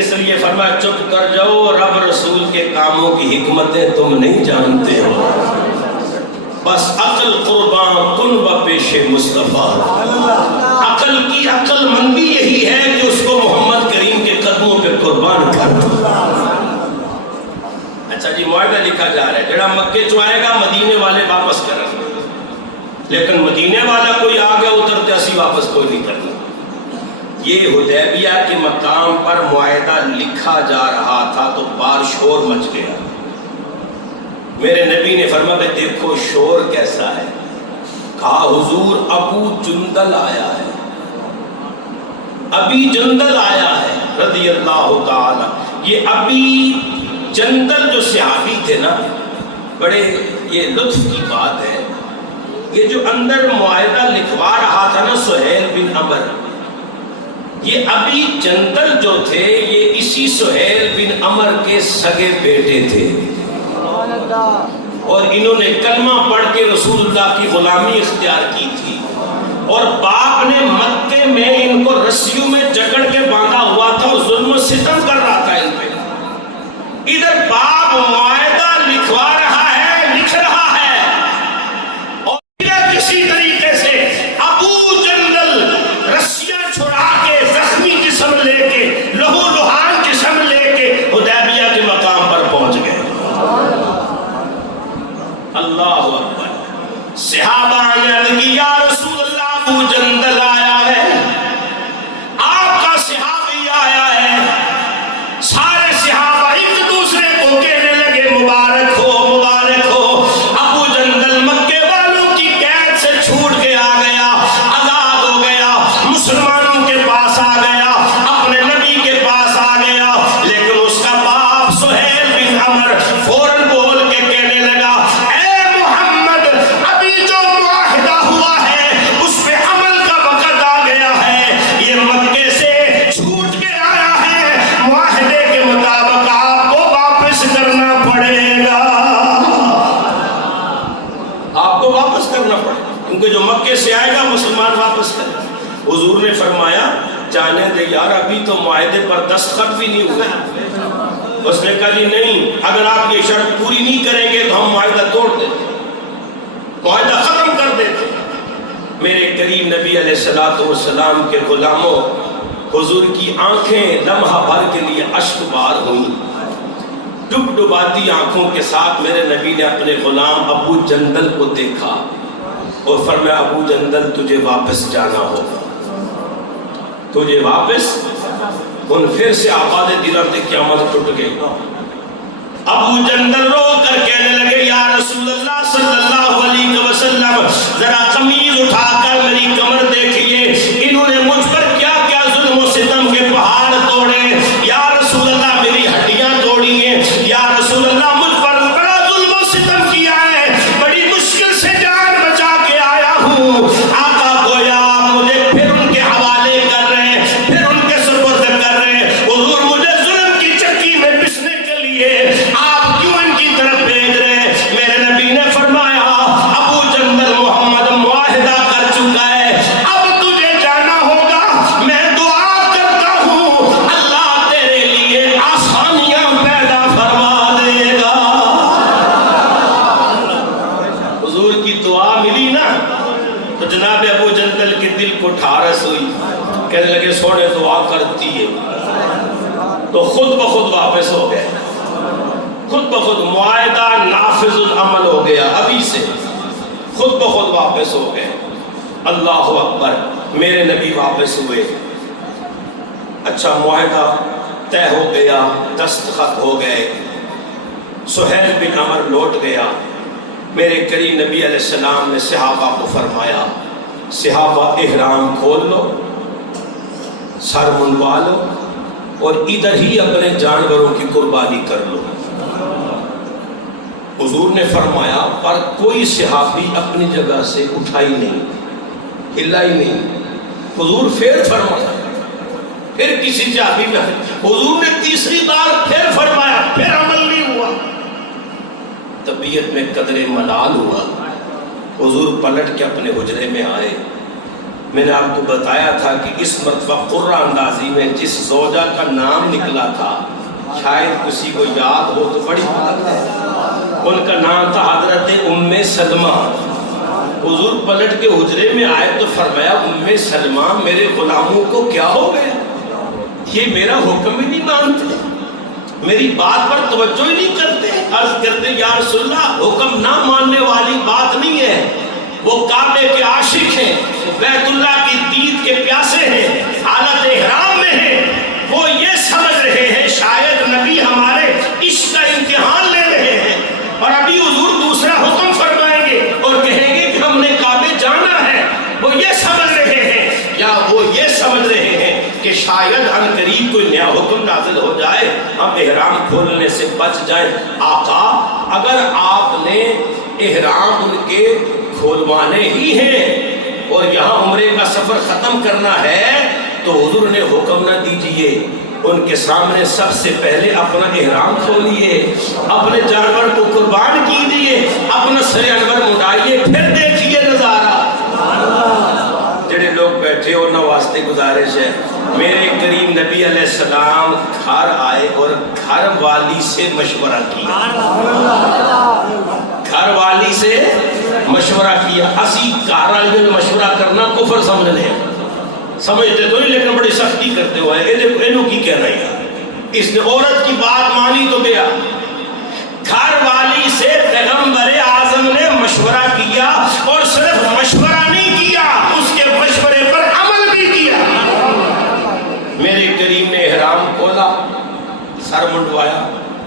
اس لیے فرمایا چپ کر جاؤ، رب رسول کے کاموں کی حکمتیں تم نہیں جانتے ہو، بس عقل قربان کن و پیش مصطفیٰ۔ عقل کی عقل مندی یہی ہے کہ اس کو محمد کریم کے قدموں پہ قربان کر دو۔ اچھا جی معاہدہ لکھا جا رہا ہے، جڑا مکے چوں آئے گا مدینے والے واپس کریں گے، لیکن مدینے والا کوئی آ گیا اترتے اسی واپس کوئی نہیں کرنا۔ یہ حدیبیہ کے مقام پر معاہدہ لکھا جا رہا تھا تو بار شور مچ گیا۔ میرے نبی نے فرمایا بھائی دیکھو شور کیسا ہے، کہا حضور ابو جندل آیا ہے، ابی جندل آیا ہے رضی اللہ تعالی۔ یہ ابی جندل جو صحابی تھے نا، بڑے یہ لطف کی بات ہے، یہ جو اندر معاہدہ لکھوا رہا تھا نا سہیل بن عمر، یہ ابی جندل جو تھے یہ اسی سہیل بن عمر کے سگے بیٹے تھے، اور انہوں نے کلمہ پڑھ کے رسول اللہ کی غلامی اختیار کی تھی، اور باپ نے مکے میں ان کو رسیوں میں جکڑ کے باندھا ہوا تھا اور ظلم و ستم کر رہا تھا ان پہ۔ ادھر باپ معاہدہ لکھوا رہا ہے، لکھ رہا ہے، اور ادھر کسی طریقے سے ابو جندل رسیاں چھڑا کے زخمی جسم لے کے لہو لہان جسم لے کے حدیبیہ کے مقام پر پہنچ گئے۔ اللہ اکبر۔ صحابہ نے عرض کی یا رسول اللہ ابو جندل آیا ہے، آپ کا صحابی آیا ہے۔ سارے صحابہ ایک دوسرے کو کہنے لگے مبارک ہو مبارک ہو، ابو جندل مکے والوں کی قید سے چھوٹ کے آ گیا، آزاد ہو گیا، مسلمانوں کے پاس آ گیا، اپنے نبی کے پاس آ گیا۔ لیکن اس کا باپ سہیل بن عمر فوراً بول کے کہنے لگا اے محمد، ابھی جو معاہدہ ہوا ہے اس پہ عمل کا وقت آ گیا ہے، یہ مکے سے چھوٹ کے آیا ہے، معاہدے کے مطابق آپ کو واپس کرنا پڑے گا، آپ کو واپس کرنا پڑے گا، کیونکہ جو مکے سے آئے گا مسلمان واپس کرے گا۔ حضور نے فرمایا جانے دے یار، ابھی تو معاہدے پر دستخط بھی نہیں ہوئے۔ اس نے کہا جی نہیں، اگر آپ یہ شرط پوری نہیں کریں گے تو ہم معاہدہ توڑ دیتے، معاہدہ ختم کر دیتے۔ میرے کریم نبی علیہ السلام کے غلاموں، حضور کی آنکھیں لمحہ بھر کے لیے اشک بار ہوئیں، ڈب ڈباتی آنکھوں کے ساتھ میرے نبی نے اپنے غلام ابو جندل کو دیکھا اور فرمایا ابو جندل تجھے واپس جانا ہوگا، تجھے واپس۔ ان پھر سے آباد دلوں سے قیامت ٹوٹ گئی۔ ابو جندل رو کر کہنے لگے یا رسول اللہ صلی اللہ علیہ وسلم، ذرا قمیض اٹھا کر میری کمر دیکھیے، انہوں نے مجھ پر کیا کیا ظلم و ستم کے پہاڑ توڑے، یا رسول اللہ میری ہڈیاں توڑی ہیں، یا رسول اللہ اٹھا رسوئی کہنے لگے سونے دعا کرتی ہے، تو خود بخود واپس ہو گئے، خود بخود معاہدہ نافذ العمل ہو گیا، ابھی سے خود بخود واپس ہو گئے۔ اللہ اکبر، میرے نبی واپس ہوئے، اچھا معاہدہ طے ہو گیا، دستخط ہو گئے، سہیل بن عمر لوٹ گیا۔ میرے کریم نبی علیہ السلام نے صحابہ کو فرمایا صحابہ احرام کھول لو، سر منڈوا لو اور ادھر ہی اپنے جانوروں کی قربانی کر لو۔ حضور نے فرمایا پر کوئی صحابی اپنی جگہ سے اٹھا ہی نہیں، ہلا ہی نہیں۔ حضور پھر فرمایا، پھر کسی صحابی میں حضور نے تیسری بار پھر فرمایا، پھر عمل نہیں ہوا۔ طبیعت میں قدر ملال ہوا، حضور پلٹ کے اپنے حجرے میں آئے۔ میں نے آپ کو بتایا تھا کہ اس مرتبہ قرہ اندازی میں جس زوجہ کا نام نکلا تھا شاید کسی کو یاد ہو تو بڑی بات ہے، ان کا نام تھا حضرت ام سلمہ۔ حضور پلٹ کے حجرے میں آئے تو فرمایا ام سلمہ میرے غلاموں کو کیا ہو گیا، یہ میرا حکم ہی نہیں مانتے، میری بات پر توجہ ہی نہیں کرتے۔ عرض کرتے یا رسول اللہ حکم نہ ماننے والی بات نہیں ہے، وہ کعبے کے عاشق ہیں، بیت اللہ کی دید کے پیاسے ہیں، حالت احرام میں ہیں، وہ یہ سمجھ رہے ہیں شاید نبی ہمارے عشق کا امتحان لے رہے ہیں اور ابھی حضور دوسرا حکم فرمائیں گے اور کہیں گے کہ ہم نے کعبے جانا ہے۔ وہ یہ سمجھ رہے ہیں یا وہ یہ سمجھ رہے ہیں کہ شاید ان قریب کوئی نیا حکم نازل ہو جائے، ہم احرام کھولنے سے بچ جائیں۔ آقا اگر آپ نے احرام ان کے کھولوانے ہی ہیں اور یہاں عمرے کا سفر ختم کرنا ہے تو حضور نے حکم نہ دیجئے، ان کے سامنے سب سے پہلے اپنا احرام کھولیے، اپنے جانور کو قربان کیجئے، اپنا سر انور مڈائیے، پھر دیکھیے نظارہ۔ جڑے لوگ بیٹھے ہو نہ واسطے گزارش ہے، میرے کریم نبی علیہ السلام گھر آئے اور گھر والی سے مشورہ کیا، گھر والی سے مشورہ کیا۔ اسی گھر والی میں مشورہ کرنا کفر سمجھنے ہیں، سمجھتے تو نہیں لیکن بڑی سختی کرتے ہوئے انہوں کی کہنا ہے، اس نے عورت کی بات مانی تو گیا۔ گھر والی سے پیغمبر اعظم نے مشورہ کیا اور صرف مشورہ نہیں کیا، اس کے مشورے پر عمل بھی کیا۔ میرے کریم نے احرام کھولا، سر منڈوایا،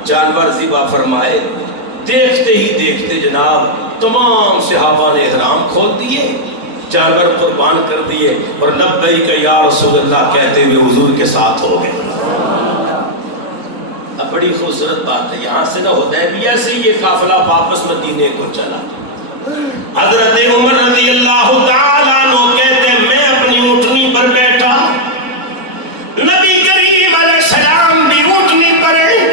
جانور ذبح فرمائے، دیکھتے ہی دیکھتے جناب تمام صحابہ نے احرام کھول دیے، جانور قربان کر دیے اور لبیک یا رسول اللہ کہتے ہوئے حضور کے ساتھ ہو گئے۔ اب بڑی خوبصورت بات ہے، یہاں سے نہ حدیبیہ سے یہ قافلہ واپس مدینے کو چلا۔ حضرت عمر رضی اللہ تعالیٰ عنہ کہتے ہیں میں اپنی اونٹنی پر بیٹھا، نبی کریم علیہ السلام بھی اونٹنی پر ہیں،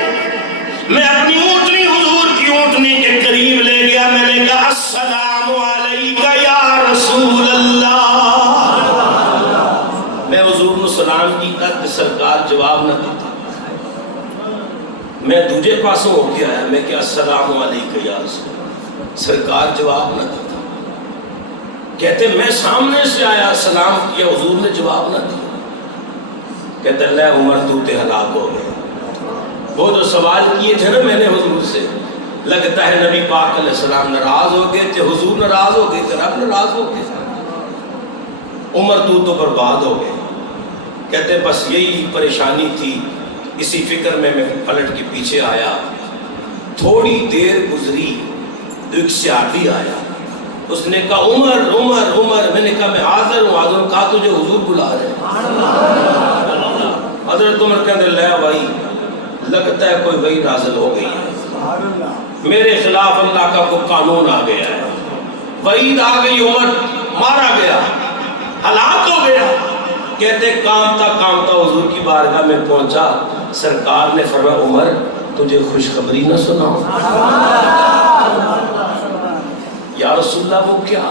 میں اپنی اونٹنی حضور کی اونٹنی کے قریب لے گیا، میں نے کہا السلام علیکہ یا رسول اللہ۔ میں حضور نے سلام کی تک سرکار جواب نہ دیتا، میں دوجے پاسوں ہو کے آیا، میں کہا السلام علیکہ یا رسول اللہ، سرکار جواب نہ دیتا۔ کہتے میں سامنے سے آیا، سلام کیا، حضور نے جواب نہ دیا۔ کہتے اللہ عمر تو تے ہلاک ہو گئے۔ وہ جو سوال کیے تھے نا میں نے حضور سے، لگتا ہے نبی پاک علیہ السلام ناراض ہو گئے تھے، حضور ناراض ہو گئے تھے، رب ناراض ہو گئے تھے، عمر تو برباد ہو گئے۔ کہتے بس یہی پریشانی تھی، اسی فکر میں پلٹ کے پیچھے آیا۔ تھوڑی دیر گزری تو ایک صحابی آیا، اس نے کہا عمر عمر عمر، میں نے کہا میں حاضر ہوں حاضر ہوں، کہا تجھے حضور بلا رہے ہیں۔ حضرت عمر کہنے لگا بھائی لگتا ہے کوئی وحی نازل ہو گئی ہے، میرے خلاف اللہ کا کوئی قانون آ گیا ہے، وحید آ گئی، عمر مارا گیا، ہلاک ہو گیا۔ کہتے کامتا کامتا حضور کی بارگاہ میں پہنچا، سرکار نے فرمایا عمر تجھے خوشخبری نہ سناؤں؟ یا رسول اللہ وہ کیا؟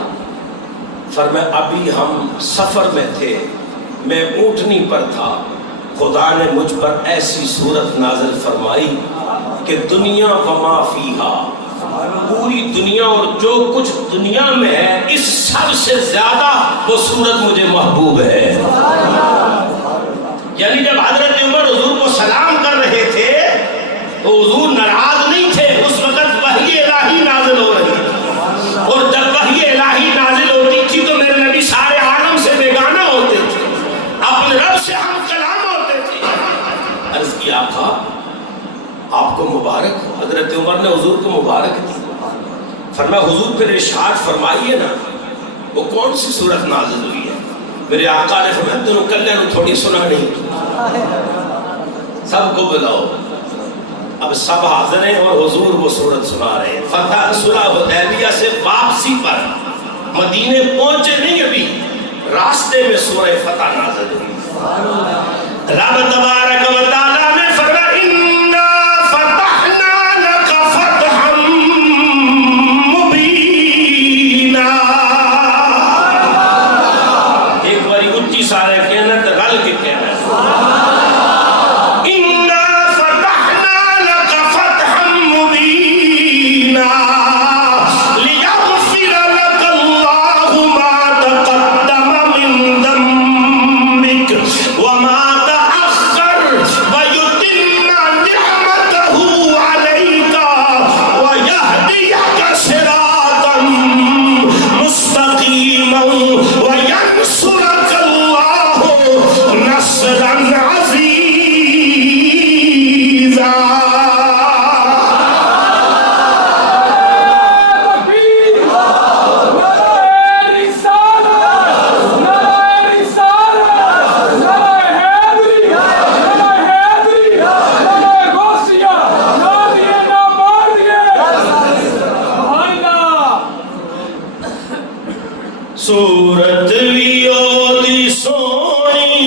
فرمایا ابھی ہم سفر میں تھے، میں اونٹنی پر تھا، خدا نے مجھ پر ایسی صورت نازل فرمائی کہ دنیا وما فیہا پوری دنیا اور جو کچھ دنیا میں ہے اس سب سے زیادہ وہ صورت مجھے محبوب ہے. یعنی جب حضرت عمر حضور کو سلام کر رہے تھے تو حضور ناراض نہیں تھے. اس وقت وحی الہی نازل ہو رہی تھی اور جب وحی الہی نازل ہوتی تھی تو میرے نبی سارے عالم سے بیگانہ ہوتے تھے, اپنے رب سے ہم کلام ہوتے تھے. عرض کی آقا آپ کو مبارک ہو. حضرت عمر نے حضور کو مبارک دی. فرمایا حضور پھر ارشاد فرمائیے نا وہ کون سی صورت نازل ہوئی ہے. میرے آقا نے فرمایا تینوں کلے نو تھوڑی سنانی, سب کو بلاؤ. اب سب حاضر ہیں اور حضور وہ صورت سنا رہے ہیں. فتح صلح حدیبیہ سے واپسی پر مدینے پہنچے نہیں, ابھی راستے میں سورہ فتح نازل ہوئی. رب تبارک و تعالیٰ نے فرمایا اِنَّا فَتَحْنَا لَكَ فَتْحًا مُبِينًا. ایک باری اونچی سارے کہنا تو رل کے کہنا ہے. سورت ویو دی سونی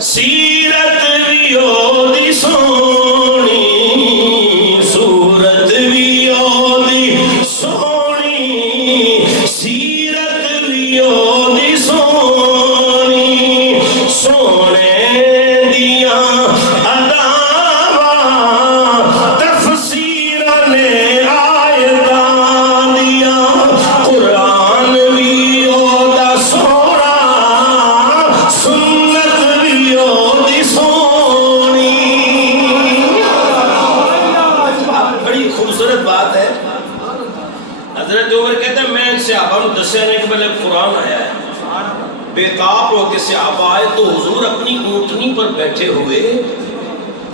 سیرت ویو دی سونی, سورت ویو دی سونی, سیرت ویو دی سونی. سونے دیاں اداواں تفسیراں نے قرآن آیا ہے. بے تاب ہو کے صحابہ آئے تو حضور اپنی اونٹنی پر بیٹھے ہوئے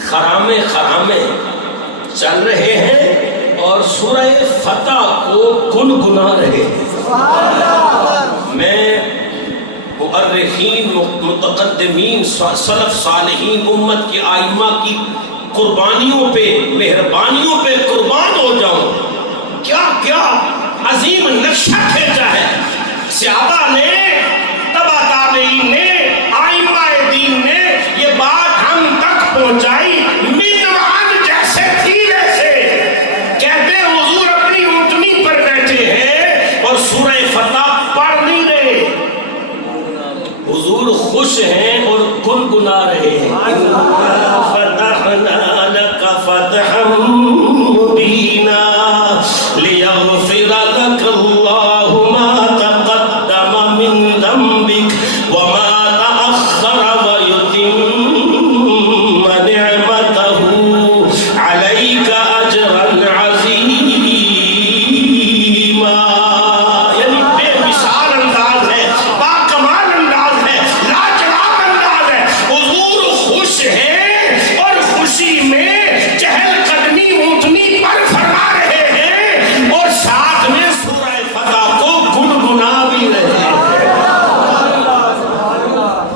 خرامے خرامے چل رہے ہیں اور سورہ فتح کو گنگنا رہے ہیں. میں مؤرخین متقدمین سلف صالحین امت کے آئمہ کی قربانیوں پہ مہربانیوں پہ قربان ہو جاؤں. کیا کیا عظیم نقشہ کھینچا ہے صحابہ نے, تبع تابعین نے, آئمہ دین نے. یہ بات ہم تک پہنچائی. میزبان جیسے تیرے سے کہتے ہیں حضور اپنی اونٹنی پر بیٹھے ہیں اور سورہ فتح پڑھ نہیں رہے. حضور خوش ہیں اور گنگنا رہے ہیں. فتحنا لک فتحا مبینا لیغفر لک اللہ ما تقدم من ذنبک وما تأخر ویتم نعمتہ علیک اجرا عظیما. یعنی بے مثال انداز ہے, باکمال انداز ہے, لاجواب انداز ہے. حضور خوش ہیں اور خوشی میں چہل قدمی اونٹنی پر فرما رہے ہیں اور ساتھ میں سورہ فتح کو گنگنا بھی رہے ہیں.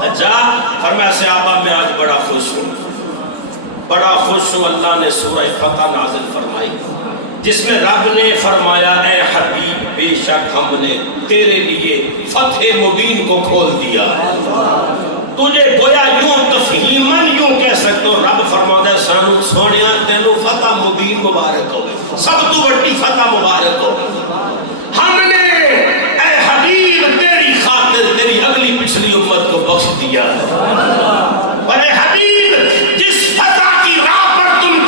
اچھا فرمایا صحابہ میں آج بڑا خوش ہوں, بڑا خوش ہوں. اللہ نے سورہ فتح نازل فرمائی جس میں رب نے فرمایا اے حبیب بے شک ہم نے تیرے لیے فتح مبین کو کھول دیا. تجھے گویا یوں تفہیماً یوں کہہ سکتے ہو. رب فرماتا ہے سانو سونیا تینوں فتح مبین مبارک ہو, سب تو بڑی فتح مبارک ہو. ہم نے اے حبیب تیری خاطر تیری اگلی پچھلی امت کو بخش دیا ہے. اور اے حبیب جس فتح کی راہ پر تم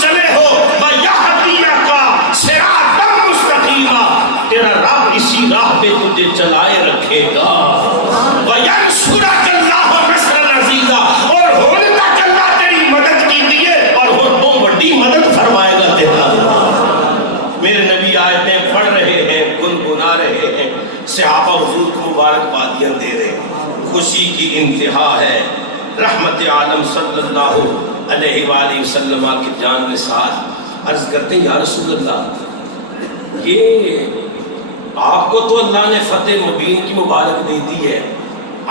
خوشی کی انتہا ہے۔ رحمت عالم صلی اللہ علیہ وآلہ وسلم کی جان میں ساتھ عرض کرتے ہیں یا رسول اللہ، یہ آپ کو تو اللہ نے فتح مبین کی مبارک دے دی ہے،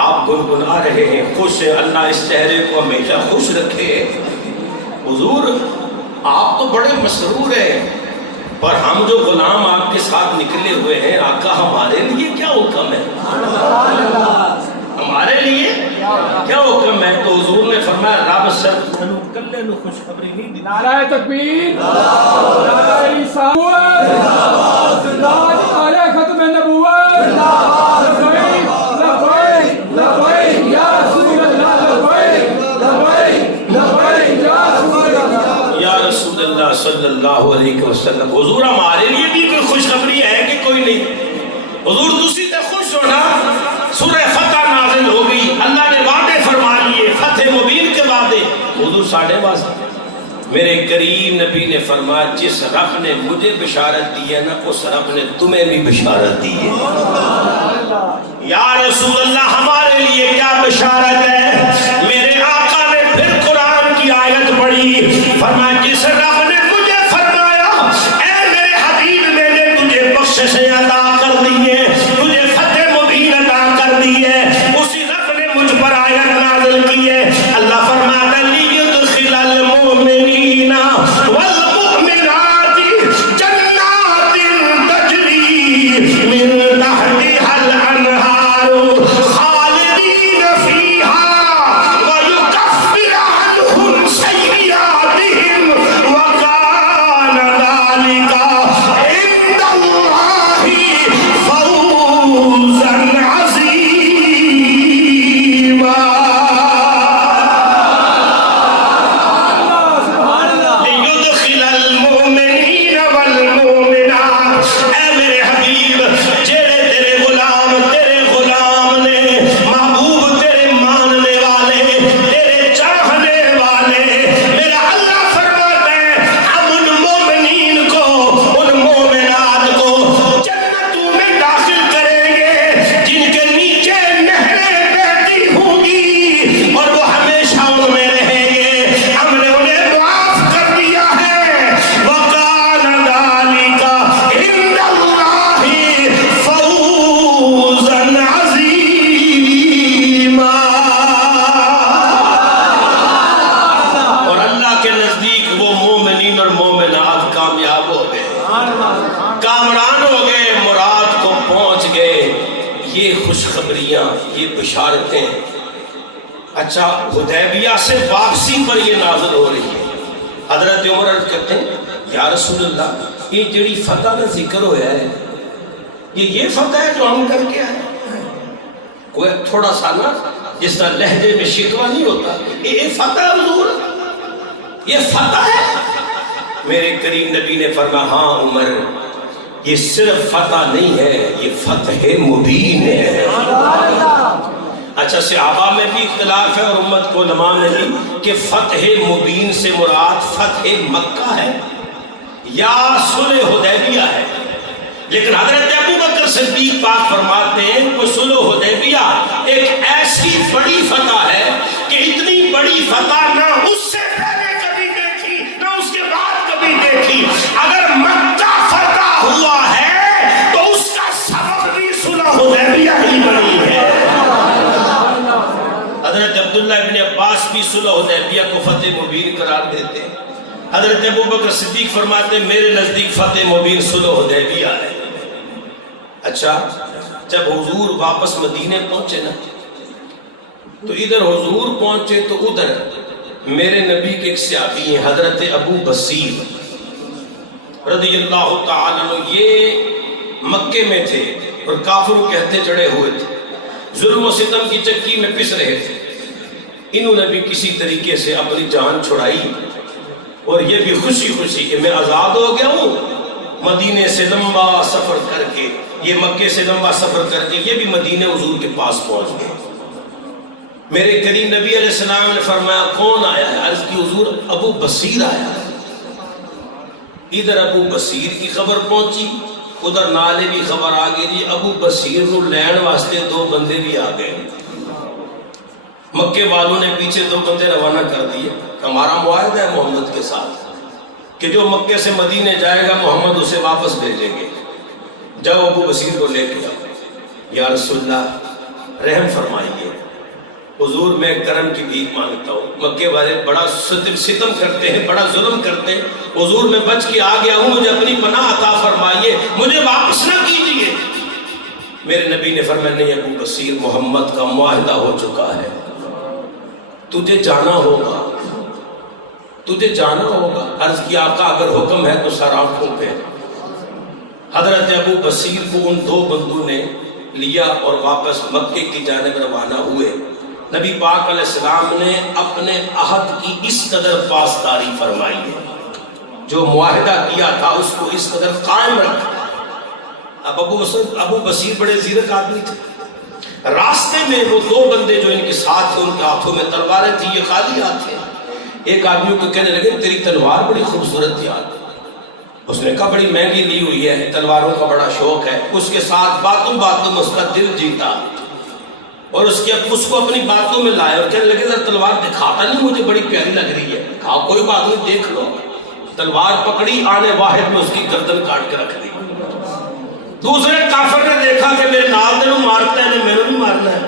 آپ گنگنا رہے ہیں، خوش ہیں، اللہ اس چہرے کو ہمیشہ خوش رکھے۔ حضور آپ تو بڑے مسرور ہیں، پر ہم جو غلام آپ کے ساتھ نکلے ہوئے ہیں آقا ہمارے لیے کیا حکم ہے؟ ہمارے لیے کیا حکم ہے؟ تو حضور نے فرمایا رب سے کلے نو خوشخبری نہیں دی۔ نعرہ تکبیر، نعرہ رسالت، نعرہ ختم نبوت، لبیک لبیک لبیک یا رسول اللہ، لبیک لبیک لبیک یا رسول اللہ، یا رسول اللہ صلی اللہ علیہ وسلم۔ حضور ہمارے لیے بھی کوئی خوشخبری ہے کہ کوئی نہیں؟ حضور دوسری تے خوش ہونا، سورہ فتح نازل ہو گئی، اللہ نے وعدے فرما لیے، فتح مبین کے وعدے، حضور ساڑھے واسطے میرے کریم نبی نے فرمایا جس رب نے مجھے بشارت دی ہے نا اس رب نے تمہیں بھی بشارت دی ہے۔ یا رسول اللہ ہمارے لیے کیا بشارت ہے؟ میرے آقا نے پھر قرآن کی آیت پڑھی، فرمایا جس رب نے مجھے فرمایا اے میرے حبیب میں نے تجھے بخششیں عطا کر دی ہے، تجھے فتح مبین عطا کر دی ہے، اسی رب نے مجھ پر آیت نازل کی ہے۔ اللہ فرماتا لیدخل المؤمنین والمؤمنات جنات تجری من تحتها الانہار خالدین فیہا ویکفر عنہم سیئاتہم وکان ذلک عند اللہ فوزا عظیما۔ لیدخل المؤمنین والمؤمنات، اے میرے حبیب جیڑے تیرے غلام نے محبوب تیرے ماننے والے تیرے چاہنے والے، میرا اللہ فرماتا ہے ہم ان مومنین کو ان مومنات کو جنتوں میں داخل کریں گے جن کے نیچے نہریں بہتی ہوں گی اور وہ ہمیشہ ان میں رہیں گے، ہم نے انہیں معاف کر دیا ہے۔ وَقَالَ ذَلِكَ عِندَ اللَّهِ فَوْزًا عَظِيمًا۔ اور اللہ کے نزدیک وہ مومنین اور مومنات کامیاب ہو گئے، کامران ہو گئے، مراد کو پہنچ گئے۔ یہ خوشخبریاں، یہ بشارتیں، اچھا حدیبیہ سے واپسی پر یہ نازل ہو رہی ہے۔ حضرت عمر عرض کرتے ہیں یا رسول اللہ یہ جڑی فتح کا ذکر ہوا ہے یہ فتح ہے جو ہم کر کے آئے، کوئی تھوڑا سا نا جس طرح لہجے میں شکوہ نہیں ہوتا، یہ فتح حضور، یہ فتح ہے؟ میرے کریم نبی نے فرمایا ہاں عمر یہ صرف فتح نہیں ہے، یہ فتح مبین ہے۔ اچھا صحابہ میں بھی اختلاف ہے اور امت کو علماء میں بھی کہ فتح مبین سے مراد فتح مکہ ہے یا صلح حدیبیہ ہے، لیکن حضرت ابو بکر صدیق پاک فرماتے ہیں کہ صلح حدیبیہ ایک ایسی بڑی فتح ہے کہ اتنی بڑی فتح نہ اس سے پہلے کبھی دیکھی نہ اس کے بعد کبھی دیکھی۔ اگر مکہ فتح ہوا ہے تو اس کا سبب بھی صلح حدیبیہ ہی بنی ہے۔ حضرت عبداللہ ابن عباس بھی صلح حدیبیہ کو فتح مبین قرار دیتے ہیں۔ حضرت ابو بکر صدیق فرماتے ہیں میرے نزدیک فتح مبین صلح حدیبیہ ہے۔ اچھا جب حضور واپس مدینے پہنچے نا تو ادھر حضور پہنچے تو ادھر میرے نبی کے ایک صحابی ہیں حضرت ابو بصیر رضی اللہ تعالیٰ عنہ، یہ مکے میں تھے اور کافروں کے ہتھے چڑھے ہوئے تھے، ظلم و ستم کی چکی میں پس رہے تھے۔ انہوں نے بھی کسی طریقے سے اپنی جان چھڑائی اور یہ بھی خوشی خوشی کہ میں آزاد ہو گیا ہوں، مدینے سے لمبا سفر کر کے، یہ مکے سے لمبا سفر کر کے یہ بھی مدینے حضور کے پاس پہنچ گئے۔ میرے کریم نبی علیہ السلام نے فرمایا کون آیا ہے؟ عرض کی حضور ابو بصیر آیا ہے۔ ادھر ابو بصیر کی خبر پہنچی، ادھر نالے بھی خبر آ گئی، ابو بصیر نو لین واسطے دو بندے بھی آ گئے۔ مکے والوں نے پیچھے 2 بندے روانہ کر دیے. ہمارا معاہدہ ہے محمد کے ساتھ کہ جو مکے سے مدینے جائے گا محمد اسے واپس بھیجیں گے. جاؤ ابو بصیر کو لے کے آؤ. یا رسول اللہ رحم فرمائیے، حضور میں کرم کی بھیک مانگتا ہوں، مکے والے بڑا ستم کرتے ہیں، بڑا ظلم کرتے ہیں، حضور میں بچ کے آ گیا ہوں، مجھے اپنی پناہ عطا فرمائیے، مجھے واپس نہ کیجیے. میرے نبی نے فرمایا نہیں ابو بصیر، محمد کا معاہدہ ہو چکا ہے، تجھے جانا ہوگا، تجھے جانا ہوگا. عرض کیا آقا اگر حکم ہے تو سر آنکھوں پہ. حضرت ابو بصیر کو ان 2 بندوں نے لیا اور واپس مکے کی جانب روانہ ہوئے. نبی پاک علیہ السلام نے اپنے عہد کی اس قدر پاسداری فرمائی ہے، جو معاہدہ کیا تھا اس کو اس قدر قائم رکھا. اب ابو بصیر بڑے زیرک آدمی تھے. راستے میں وہ 2 بندے جو ان کے ساتھ تھے، ان کے ہاتھوں میں تلواریں تھی، یہ خالی ہاتھ تھے. ایک آدمی کو کہنے لگے تیری تلوار بڑی خوبصورت تھی. اس نے کہا بڑی مہنگی لی ہوئی ہے، تلواروں کا بڑا شوق ہے. اس کے ساتھ باتوں میں اس کا دل جیتا اور اس کو اپنی باتوں میں لائے اور کہنے لگے تلوار دکھاتا نہیں، مجھے بڑی پیاری لگ رہی ہے. کہا کوئی بات نہیں دیکھ لو. تلوار پکڑی، آنے واحد میں اس کی گردن کاٹ کے رکھ دی. دوسرے کافر نے دیکھا کہ میرے نال دے نوں مارتا ہے، میرے بھی مارنا ہے،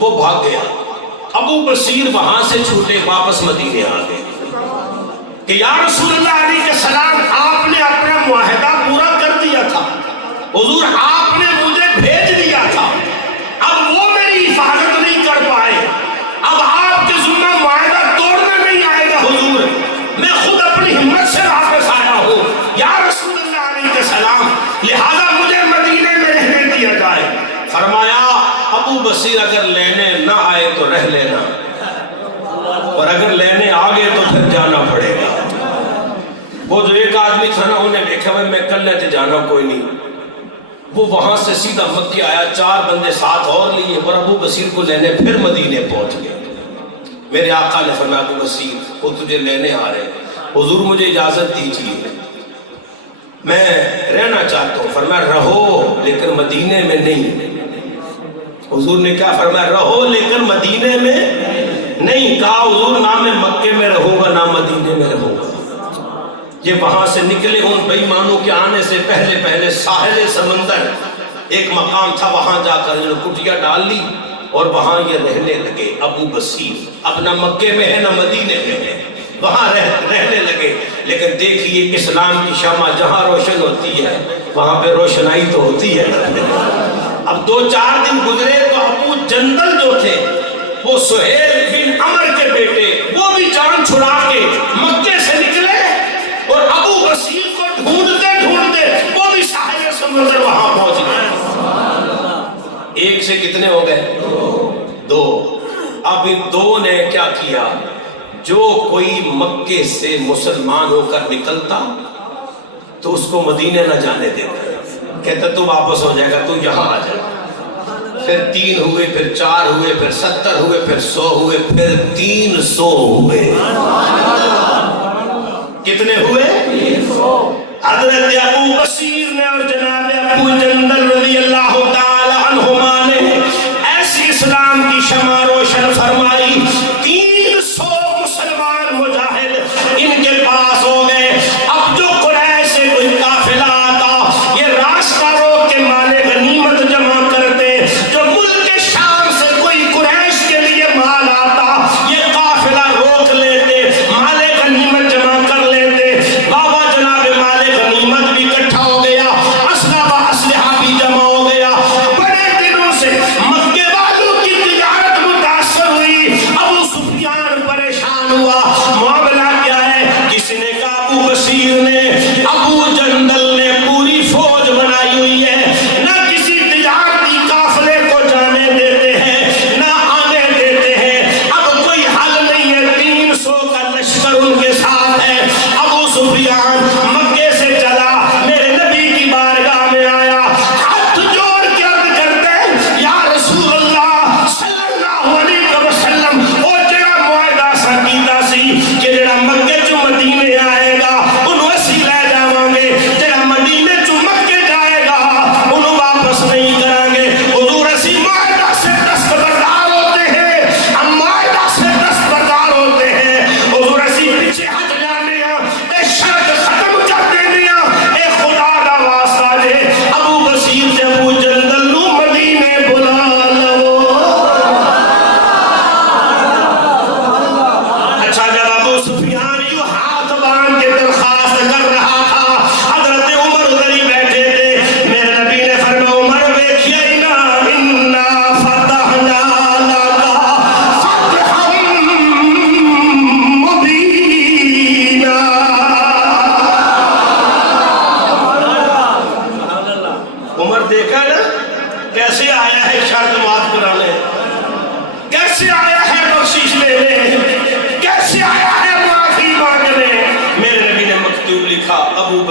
وہ بھاگ گیا. ابو بصیر وہاں سے چھوٹے واپس مدینے آ گئے کہ یا رسول اللہ علیہ السلام آپ نے اپنا معاہدہ پورا کر دیا تھا، حضور آپ نے مجھے بھیج دیا تھا، اب وہ میری حفاظت نہیں کر پائے، اب آپ کے ذمہ معاہدہ توڑنا نہیں آئے گا حضور، میں خود اپنی ہمت سے واپس آیا ہوں یا رسول اللہ علیہ السلام، لہذا مجھے مدینے میں رہنے دیا جائے. فرمایا ابو بصیر اگر لینے نہ آئے تو رہ لینا، اور اگر لینے آگے تو پھر جانا پڑے گا. وہ جو ایک آدمی تھا نا، انہیں دیکھا میں کل لیتے جانا کوئی نہیں، وہ وہاں سے سیدھا مکے آیا، 4 بندے ساتھ اور لیے اور ابو بصیر کو لینے پھر مدینے پہنچ گئے. میرے آقا نے فرمایا ابو بصیر وہ تجھے لینے آ رہے، حضور مجھے اجازت دیجیے، میں رہنا چاہتا ہوں. فرمایا رہو لیکن مدینے میں نہیں. حضور نے کیا فرمایا؟ رہو لیکن مدینے میں نہیں. کہا حضور نہ میں مکے میں رہوں گا نہ مدینے میں رہوں گا. یہ وہاں سے نکلے ان بے ایمانوں کے آنے سے پہلے ساحل سمندر ایک مقام تھا، وہاں جا کر انہوں نے کٹیا ڈال لی اور وہاں یہ رہنے لگے. ابو بصیر اب نہ مکے میں ہے نہ مدینے میں ہے، وہاں رہنے لگے. لیکن دیکھیے اسلام کی شمع جہاں روشن ہوتی ہے وہاں پہ روشنائی تو ہوتی ہے. اب 2-4 دن گزرے تو ابو جندل جو تھے، وہ سہیل بن عمر کے بیٹے، وہ بھی جان چھڑا کے مکے سے نکلے اور ابو بصیر کو ڈھونڈتے وہ بھی ساحل سمندر وہاں پہنچ گئے. ایک سے کتنے ہو گئے؟ 2. اب ان 2 نے کیا کیا؟ جو کوئی مکے سے مسلمان ہو کر نکلتا تو اس کو مدینے نہ جانے دیتا، کہتا تو واپس ہو جائے گا، تو یہاں آ جائے. پھر 3 ہوئے، پھر 4 ہوئے، پھر 70 ہوئے، پھر 100 ہوئے، پھر 300 ہوئے. کتنے ہوئے؟ 300. حضرت ابو بصیر نے اور جناب ابو جندل رضی اللہ تعالی عنہما نے ایسی اسلام کی شمع روشن فرمائی. 300 مسلمان مجاہد ان کے پاس ہو گئے. اب جو قریش سے کوئی قافلہ آتا، یہ راستہ روک کے مال غنیمت جمع کرتے. جو ملک شام سے کوئی قریش کے لیے مال آتا، یہ قافلہ روک لیتے، مال غنیمت جمع کر لیتے. بابا جناب مال غنیمت بھی اکٹھا ہو گیا، اسلحہ بھی جمع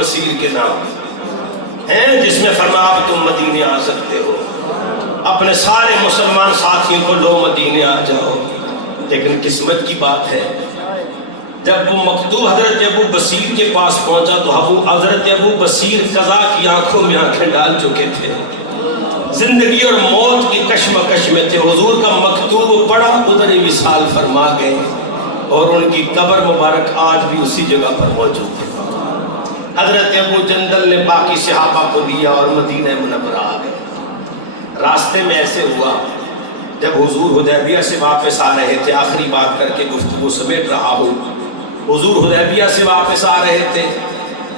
بصیر کے نام ہیں، جس میں فرمایا اب تم مدینے آ سکتے ہو، اپنے سارے مسلمان ساتھیوں کو لو مدینے آ جاؤ۔ لیکن قسمت کی بات ہے، جب وہ مکتوب حضرت ابو بصیر کے پاس پہنچا تو حضرت ابو بصیر قضا کی آنکھوں میں آنکھیں ڈال چکے تھے، زندگی اور موت کی کشمکش میں تھے۔ حضور کا مکتوب پڑھا، ادھر وصال فرما گئے، اور ان کی قبر مبارک آج بھی اسی جگہ پر موجود ہے۔ حضرت ابو جندل نے باقی صحابہ کو لیا اور مدینہ منورہ آ گئے۔ راستے میں ایسے ہوا، جب حضور حدیبیہ سے واپس آ رہے تھے، آخری بات کر کے گفتگو سمیٹ رہا ہوں، حضور حدیبیہ سے واپس آ رہے تھے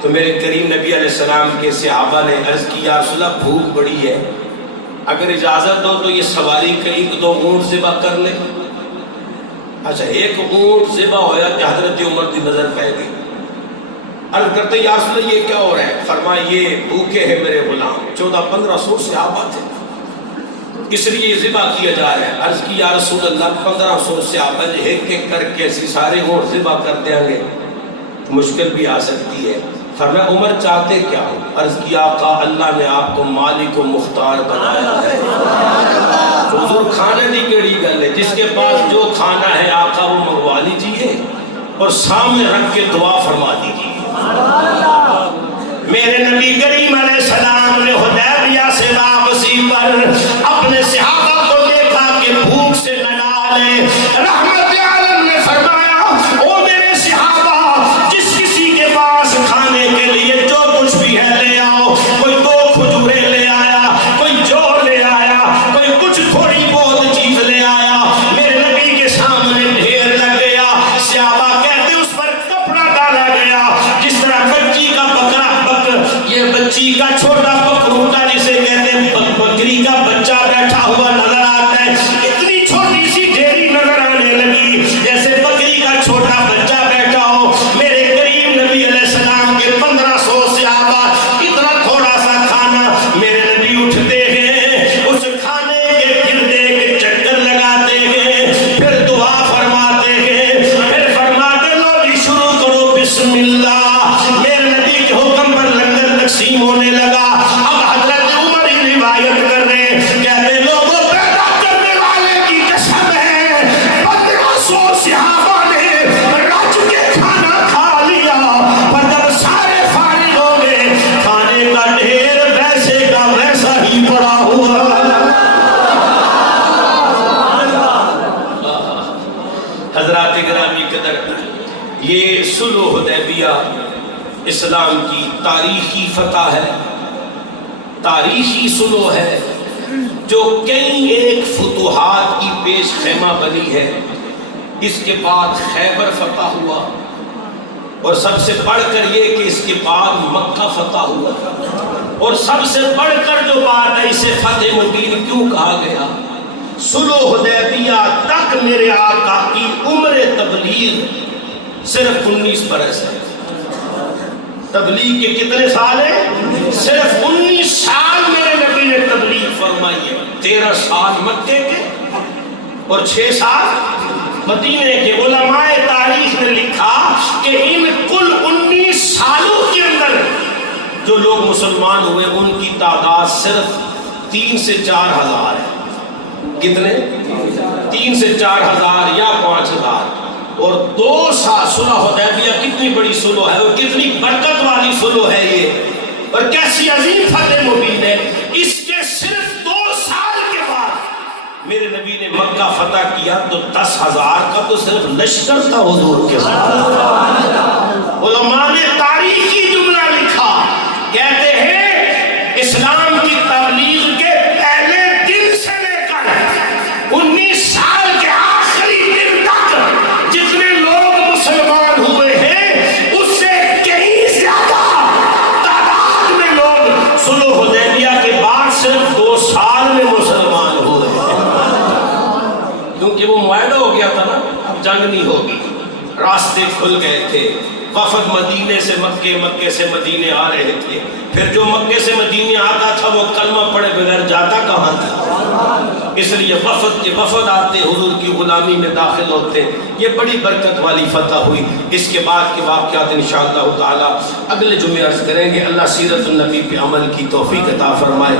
تو میرے کریم نبی علیہ السلام کے صحابہ نے عرض کی، یا رسول اللہ بھوک بڑی ہے، اگر اجازت ہو تو یہ سواری کا ایک دو اونٹ ذبح کر لیں۔ اچھا، ایک اونٹ ذبح ہویا کہ حضرت عمر کی نظر پہ گئی، عرض کرتے یا رسول اللہ یہ کیا ہو رہا ہے؟ فرمایا یہ بھوکے ہیں میرے غلام، 1400-1500 صحابہ تھے، اس لیے یہ ذبح کیا جا رہا ہے۔ عرض کی یا رسول اللہ 1500 صحابہ ایک ایک کر کے ایسی سارے اونٹ ذبح کر دیں گے، مشکل بھی آ سکتی ہے۔ فرمایا عمر چاہتے کیا ہو؟ عرض کی آقا اللہ نے آپ کو مالک و مختار بنایا ہے۔ حضور کھانے دی کیڑی گل ہے، جس کے پاس جو کھانا ہے آقا وہ منگوا لیجیے اور سامنے رکھ کے دعا فرما دیجیے۔ میرے نبی کریم علیہ السلام نے حدیبیہ سے واپسی پر اپنے صحابہ کو دیکھا کہ بھوک سے نہ ڈالے، رحمت عالم نے فرمایا او میرے صحابہ، جس کسی کے پاس کھانے کے لیے جو کچھ بھی ہے لے آؤ۔ کوئی 2 کھجوریں لے آیا، کوئی جو لے آیا، کوئی کچھ تھوڑی بہت چیز لے آیا، میرے نبی کے سامنے ڈھیر لگ گیا۔ صحابہ کہتے اس پر کپڑا ڈالا گیا، جس طرح بچی کا بکرا یہ بچی کا چھوٹا پکروٹا جسے کہتے ہیں بکری کا بچہ بیٹھا ہوا نظر آتا ہے، اتنی چھوٹی سی ڈھیری نظر آنے لگی جیسے بکری کا چھوٹا بچہ بیٹھا ہو۔ میرے کریم نبی علیہ السلام کے 1500 صحابہ، اتنا تھوڑا سا کھانا، میرے نبی اٹھتے ہیں، اس کھانے کے گرد ایک چکر لگاتے ہیں، پھر دعا فرماتے ہیں، پھر فرماتے لو جی شروع کرو بسم اللہ۔ میرے نبی کے حکم پر لنگر تقسیم ہونے لگا۔ اب حضرت عمر ہی روایت کر رہے ہیں، کہتے لوگوں پیدا کرنے والے کی قسم ہے 1500 صحابہ نے رج کے کھانا کھا لیا، پر جب سارے فارغ ہو گئے کھانے کا ڈھیر ویسے کا ویسا ہی پڑا ہوا۔ حضرات گرامی قدر، یہ صلح حدیبیہ اسلام کی تاریخی فتح ہے، تاریخی صلح ہے، جو کئی ایک فتوحات کی پیش خیمہ بنی ہے۔ اس کے بعد خیبر فتح ہوا، اور سب سے بڑھ کر یہ کہ اس کے بعد مکہ فتح ہوا، اور سب سے بڑھ کر جو بات ہے اسے فتح مبین کیوں کہا گیا؟ صلح حدیبیہ تک میرے آقا کی عمر تبلیغ صرف 19 برس ہے۔ تبلیغ کے کتنے سال ہیں؟ صرف 19 سال میرے نبی نے تبلیغ فرمائی ہے۔ 13 سال مکے کے اور 6 سال مدینے کے۔ علماء تاریخ نے لکھا کہ ان کل 19 سالوں کے اندر جو لوگ مسلمان ہوئے ان کی تعداد صرف 3 سے 4 ہزار ہے۔ کتنے؟ 3 سے 4 ہزار یا 5 ہزار۔ اور 2 سال صلح حدیبیہ کتنی بڑی صلح ہے اور کتنی برکت والی صلح ہے یہ، اور کیسی عظیم فتح مبین ہے۔ اس کے صرف 2 سال کے بعد میرے نبی نے مکہ فتح کیا تو 10,000 کا تو صرف لشکر تھا حضور کے ساتھ۔ علماء نے تاریخی جملہ لکھا، کہتے ہیں اسلام کی تبلیغ کے پہلے دن سے لے کر 19 سال کے آخری دن تک جتنے لوگ مسلمان ہوئے ہیں اس سے کہیں زیادہ تعداد میں لوگ صلح حدیبیہ کے بعد صرف 2 سال میں مسلمان ہوئے ہیں، کیونکہ وہ معاہدہ ہو گیا تھا نا، جنگ نہیں ہوگی، راستے کھل گئے تھے۔ وفد مدینے سے مکے، مکے سے مدینے آ رہے تھے، پھر جو مکے سے مدینے آتا تھا وہ کلمہ پڑھے بغیر جاتا کہاں تھا؟ اس لیے وفد کے وفد آتے حضور کی غلامی میں داخل ہوتے، یہ بڑی برکت والی فتح ہوئی۔ اس کے بعد کے واقعات انشاءاللہ تعالی اگلے جمعے عرض کریں گے۔ اللہ سیرت النبی پہ عمل کی توفیق عطا فرمائے۔